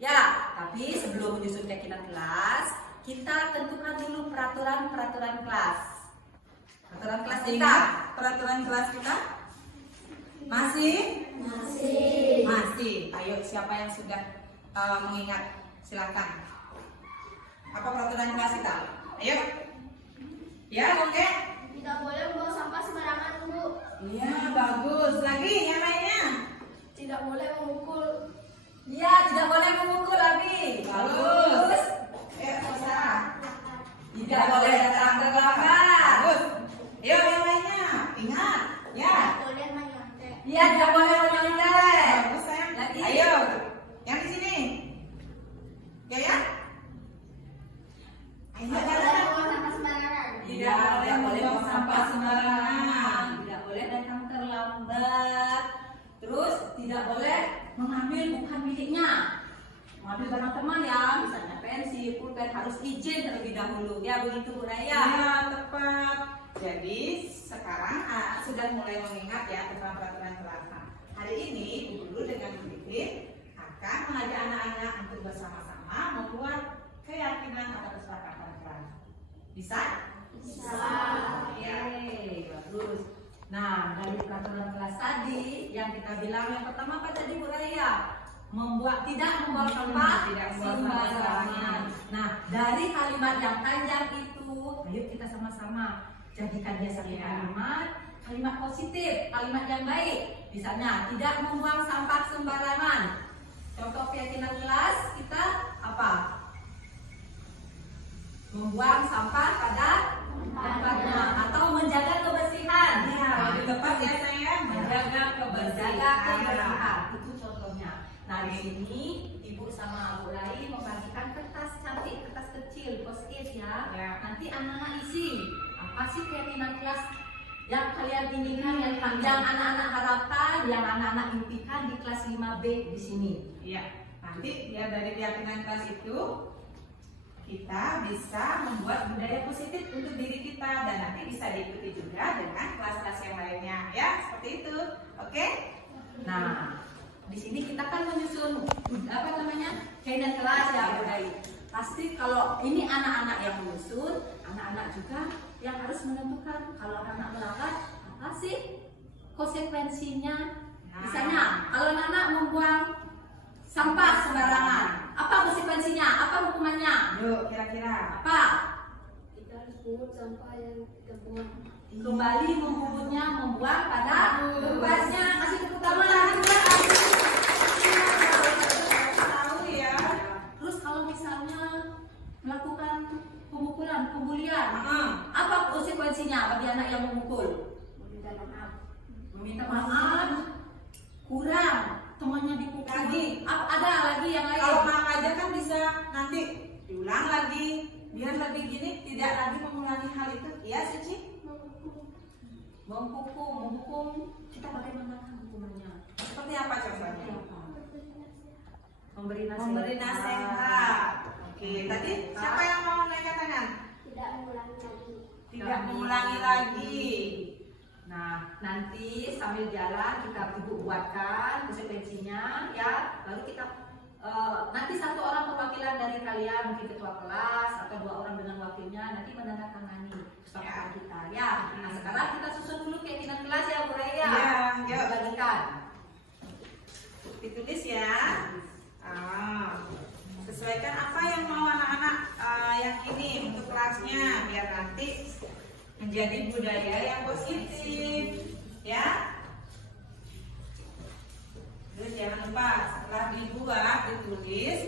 Ya, tapi sebelum menyusun keyakinan kelas, kita tentukan dulu peraturan kelas. Peraturan kelas kita, peraturan kelas kita masih. Ayo, siapa yang sudah mengingat? Silakan. Apa peraturan kelas kita? Ayo. Ya, oke. Tidak boleh membuang sampah sembarangan, Bu. Iya, bagus. Lagi yang lainnya? Tidak boleh memukul. Ya, tidak boleh memukul, Abi. Bagus. Sarah. Tidak boleh datang terlambat. Bagus. Ayo, yang lainnya. Ingat. Ya. Tidak boleh menyontek. Iya, tidak boleh menyontek. Bagus, sayang. Lagi. Ayo. Yang di sini. Ya. Ayo, Tidak boleh jalan. membuang sampah sembarangan. Tidak boleh membuang sampah sembarangan. Tidak boleh datang terlambat. Terus tidak boleh mengambil bukan miliknya. Mengambil barang teman ya, misalnya pensil, pulpen harus izin terlebih dahulu. Ya begitu Bu Raya. Ya, tepat. Jadi sekarang sudah mulai mengingat ya tentang peraturan kelas. Hari ini Bu Guru dengan Bu Titin akan mengajak anak-anak untuk bersama-sama membuat keyakinan atau kesepakatan kelas. Bisa? Bisa. Oke, bagus. Nah, dari peraturan kelas tadi yang kita bilang yang pertama apa tadi Bu Raya? Tidak membuang sampah Tidak membuang sampah sembarangan. Nah, dari kalimat yang panjang itu, ayo kita sama-sama jadikan dia satu kalimat positif, kalimat yang baik. Misalnya, tidak membuang sampah sembarangan. Contoh keyakinan kelas kita apa? Membuang sampah pada tempatnya atau menjaga kebersihan. Ya, lebih tepat ya sayang. Menjaga kebersihan. Itu contohnya. Nah, di sini Ibu sama Bu Rai membagikan kertas cantik, kertas kecil, post-it ya. Ya. Nanti anak-anak isi. Apa sih keyakinan kelas yang kalian inginkan, yang anak-anak harapkan, yang anak-anak impikan di kelas 5B di sini? Iya. Nanti ya dari keyakinan kelas itu kita bisa membuat budaya positif untuk diri kita dan nanti bisa diikuti juga dengan kelas-kelas yang lainnya ya, seperti itu. Oke? Nah, di sini kita kan menyusun keyakinan kelas ya Bu Rai. Pasti kalau ini anak-anak yang menyusun, anak-anak juga yang harus menentukan kalau anak-anak melanggar apa sih konsekuensinya. Misalnya kalau anak-anak membuang sampah sembarangan, apa konsekuensinya? Apa hukumannya? Yuk, kira-kira. Apa? Kita harus pungut sampah yang kita buang. Kembali membungkusnya, membuang pada tempatnya. Kasih tepuk tangan lagi Bu Rai. Tahu ya. Terus kalau misalnya melakukan pemukulan, pembulian, Heeh. apa konsekuensinya bagi anak yang memukul? Meminta maaf. Meminta maaf, kurang, temannya dipukul lagi. Ada lagi yang lain? Kalau maaf aja kan bisa nanti diulang lagi, biar lebih gini tidak lagi mengulangi hal itu. Iya, Suci? menghukum kita bagaimana hukumannya? Seperti apa contohnya? Memberi nasihat. Memberi nasihat. Oke, tadi siapa yang mau naikkan tangan? Tidak mengulangi lagi. Tidak mengulangi lagi. Nah, nanti sambil jalan kita Ibu buatkan konsekuensinya ya. Lalu kita nanti satu orang perwakilan dari kalian, mungkin ketua kelas atau 2 orang dengan wakilnya nanti menandatangani kesepakatan kita ya. Nah, sekarang kita susun dulu keyakinan kelas ya Bu Raya. Iya, yuk. Bagikan. Ditulis ya. Sesuaikan apa yang mau anak-anak yakini untuk kelasnya biar nanti menjadi budaya yang positif ya. Terus jangan lupa setelah dibuat, ditulis,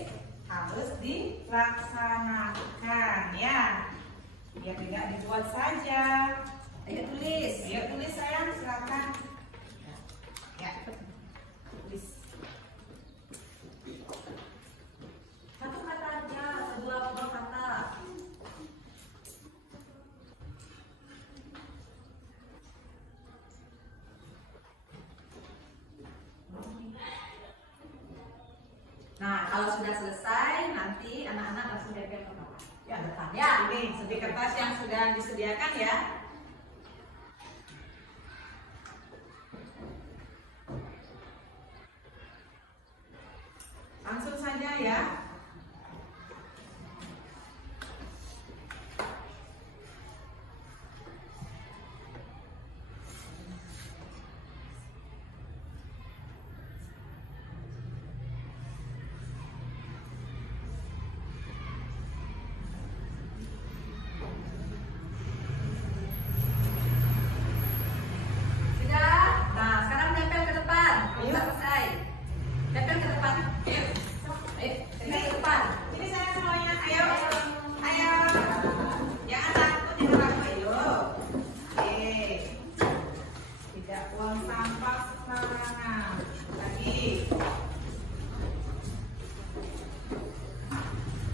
harus dilaksanakan ya. Biar tidak dibuat saja. Ayo tulis. Ayo tulis sayang, silakan. Ya, tulis. Satu kata aja, dua kata. Nah, kalau sudah selesai, nanti anak-anak langsung tempel ke bawah. Ya, depan. Ya, Ini di kertas yang sudah disediakan ya. Langsung saja ya. sudah. Nah, sekarang tempel ke depan. Sudah selesai. Tempel ke depan. Ayo. Ayo, tempel ke depan. Ini saya semuanya, ayo, ayo. Jangan takut, jangan takut, ayo. Oke. Tidak buang sampah sembarangan. Lagi.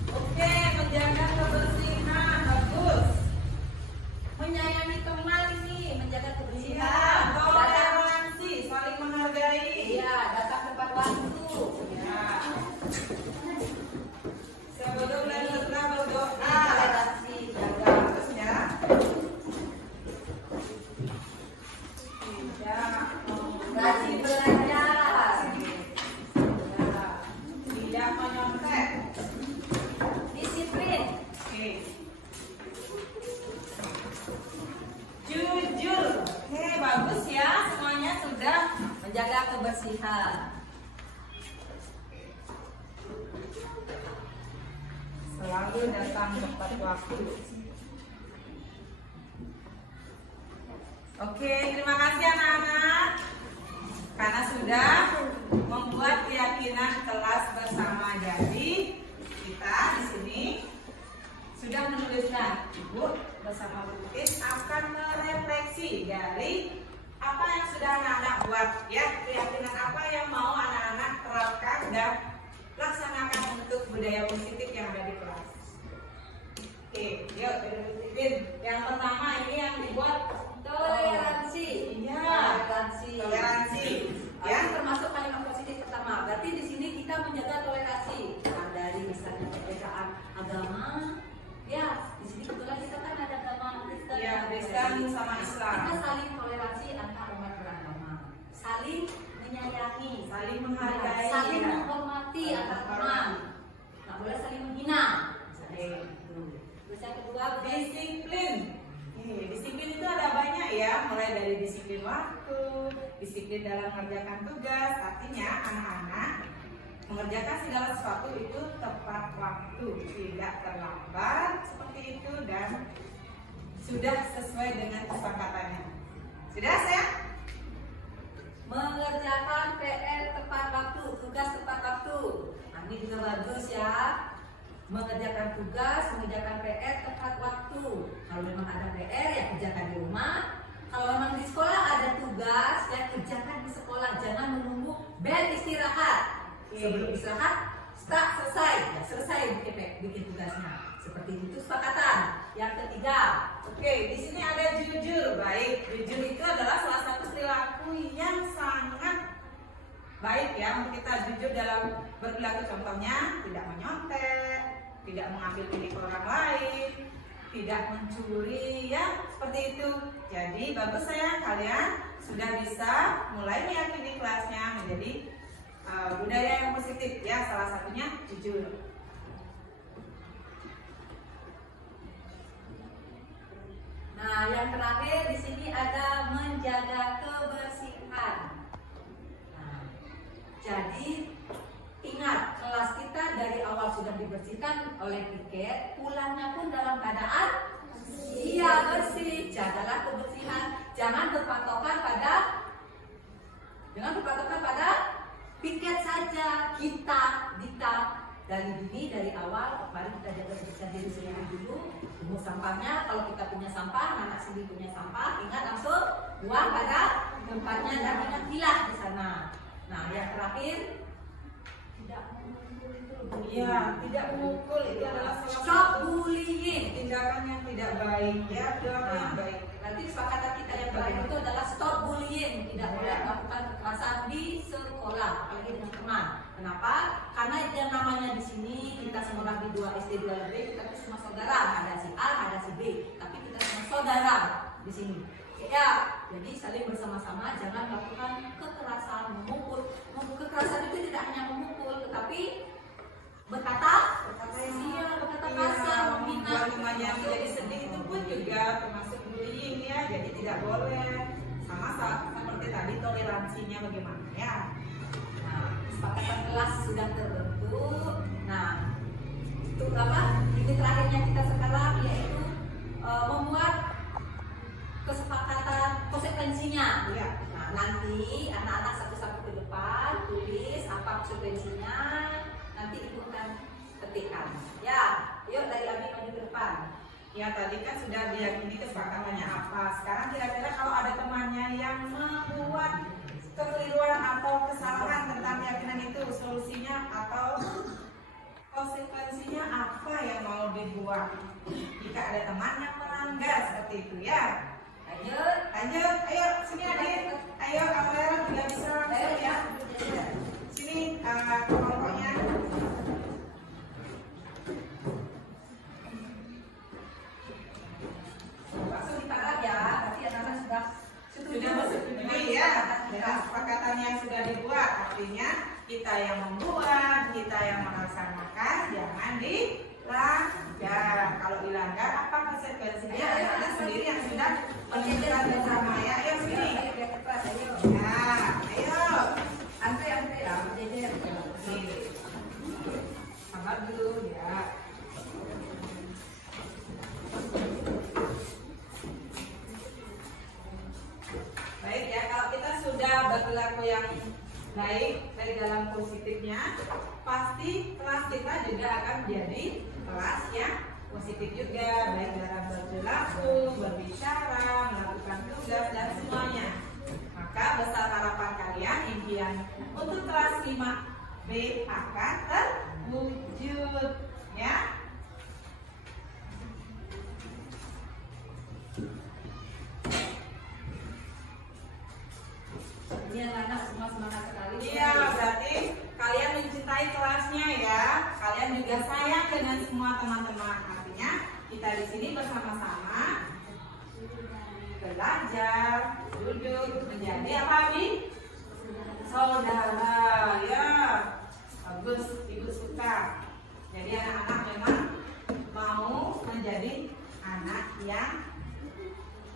Oke, menjaga kebersihan, bagus. Menyayangi teman ini, menjaga Iya, kebersihan. toleransi, saling menghargai. Iya, datang tepat waktu. Ya. Sebelum dan setelah berdoa. Toleransi, jaga. Terus ya. Tidak Rajin belajar. tidak menyontek. Disiplin. Oke. Jujur. Oke, bagus ya. Semuanya sudah. Menjaga kebersihan. Selalu datang tepat waktu. Oke, terima kasih anak-anak. Karena sudah membuat keyakinan kelas bersama. Jadi kita di sini sudah menuliskan. Ibu bersama Bu Titis akan merefleksi dari apa yang sudah anak-anak buat, ya, keyakinan apa yang mau anak-anak terapkan dan laksanakan untuk budaya positif yang ada di kelas. Oke, yuk bikin. Yang pertama ini yang dibuat Toleransi. Iya. Toleransi. toleransi, Ya, ya. termasuk kalimat positif pertama. Berarti di sini kita menjaga toleransi. Nah, dari misalnya perbedaan agama, ya di sini kebetulan kita kan ada agama Kristen. Ya, Kristen sama Islam. Kita saling toleransi antar umat beragama, saling menyayangi, Saling menghargai, saling ya. menghormati antar teman. Nggak boleh saling menghina. Oke. Terus yang kedua, Disiplin. Disiplin itu ada banyak ya, mulai dari disiplin waktu, disiplin dalam mengerjakan tugas. Artinya anak-anak mengerjakan segala sesuatu itu tepat waktu, tidak terlambat seperti itu, dan sudah sesuai dengan kesepakatannya. Sudah sayang? mengerjakan PR tepat waktu, tugas tepat waktu. Nah, ini juga bagus ya. Mengerjakan tugas, mengerjakan PR tepat waktu. Kalau memang ada PR ya kerjakan di rumah. Kalau memang di sekolah ada tugas ya kerjakan di sekolah. Jangan menunggu bel istirahat. Sebelum istirahat, start selesai. Ya, selesai bikin tugasnya. Seperti itu kesepakatan. Yang ketiga, Oke, di sini ada jujur. Baik, jujur itu adalah salah satu perilaku yang sangat baik ya untuk kita jujur dalam berperilaku. Contohnya tidak menyontek, tidak mengambil milik orang lain, tidak mencuri, ya seperti itu. Jadi bagus sayang, kalian sudah bisa mulai meyakini kelasnya menjadi budaya yang positif ya. Salah satunya jujur. nah yang terakhir di sini ada menjaga kebersihan. Nah, jadi ingat kelas kita dari awal sudah dibersihkan oleh piket, pulangnya pun dalam keadaan bersih. Jagalah kebersihan, jangan berpatokan pada Piket saja kita dari dini, dari awal, mari kita jaga diri sendiri dulu. Pungut sampahnya, kalau kita punya sampah, anak sendiri punya sampah, ingat langsung buang pada tempatnya dan ingat pilah di sana. Nah, yang terakhir, tidak memukul itu. Ya, tidak memukul itu adalah salah Stop satu bullying. tindakan yang tidak baik, ya, perilaku yang baik. Nanti kesepakatan kita yang terakhir itu adalah stop bullying. Tidak boleh melakukan kekerasan di sekolah, apalagi dengan teman. Kenapa? Karena yang namanya di sini kita semua di 2 SD 2 LB, kita itu semua saudara. Ada si A, ada si B, tapi kita semua saudara di sini. Ya, jadi saling bersama-sama, jangan melakukan kekerasan, memukul. Kekerasan itu tidak hanya memukul, tetapi berkata kasar, menghina, membuat temannya menjadi sedih itu pun juga termasuk bullying ya. Jadi tidak boleh. Sama seperti tadi toleransinya bagaimana ya. Nah, kesepakatan kelas sudah terbentuk. Nah, itu apa? Ini terakhirnya kita sekarang yaitu membuat kesepakatan konsekuensinya. Ya. Nah, nanti anak-anak satu-satu ke depan tulis apa konsekuensinya. Nanti ibu akan ketikkan. Ya, yuk dari Abi maju ke depan. Ya, tadi kan sudah diyakini kesepakatannya apa. Sekarang kira-kira kalau ada temannya yang membuat kekeliruan atau kesalahan tentang keyakinan itu, solusinya atau konsekuensinya apa yang mau dibuat jika ada teman yang melanggar seperti itu ya. Lanjut, ayo sini adik, ayo kamera tidak bisa langsung ya. Sini kelompoknya. Langsung ditaruh ya, nanti anak-anak sudah setuju. Sudah bersetuju ya dengan kesepakatan yang sudah dibuat. Artinya kita yang membuat, kita yang melaksanakan, jangan dilanggar. Kalau dilanggar apa konsekuensinya? Anak-anak sendiri yang sudah menentukan bersama ya. Ayo sini. Nah, ayo. Antri ya, jejer. Sabar dulu ya. Baik ya, kalau kita sudah berperilaku yang baik dari dalam positifnya, pasti kelas kita juga akan menjadi kelas yang positif juga, baik dalam berperilaku, berbicara, melakukan tugas dan semuanya. Maka besar harapan kalian, impian untuk kelas 5B akan terwujud ya. Ini anak-anak semua semangat sekali. Iya, berarti kalian mencintai kelasnya ya. Kalian juga sayang dengan semua teman-teman. Artinya kita di sini bersama-sama belajar, duduk menjadi apa Abi? Saudara ya. Bagus, ibu suka. Jadi anak-anak memang mau menjadi anak yang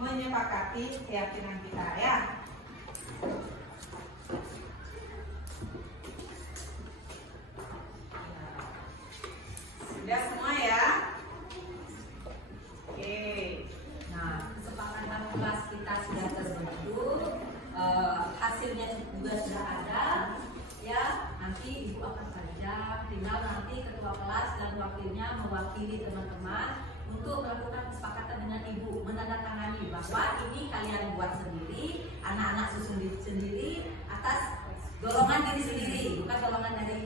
menyepakati keyakinan kita ya. Sudah semua ya? Oke. Nah, kesepakatan kelas kita sudah terbentuk, hasilnya juga sudah ada. Ya, nanti ibu akan saja, tinggal nanti ketua kelas dan wakilnya mewakili teman-teman untuk melakukan kesepakatan dengan ibu, menandatangani bahwa ini kalian buat sendiri, anak-anak susun sendiri atas golongan diri sendiri, bukan golongan dari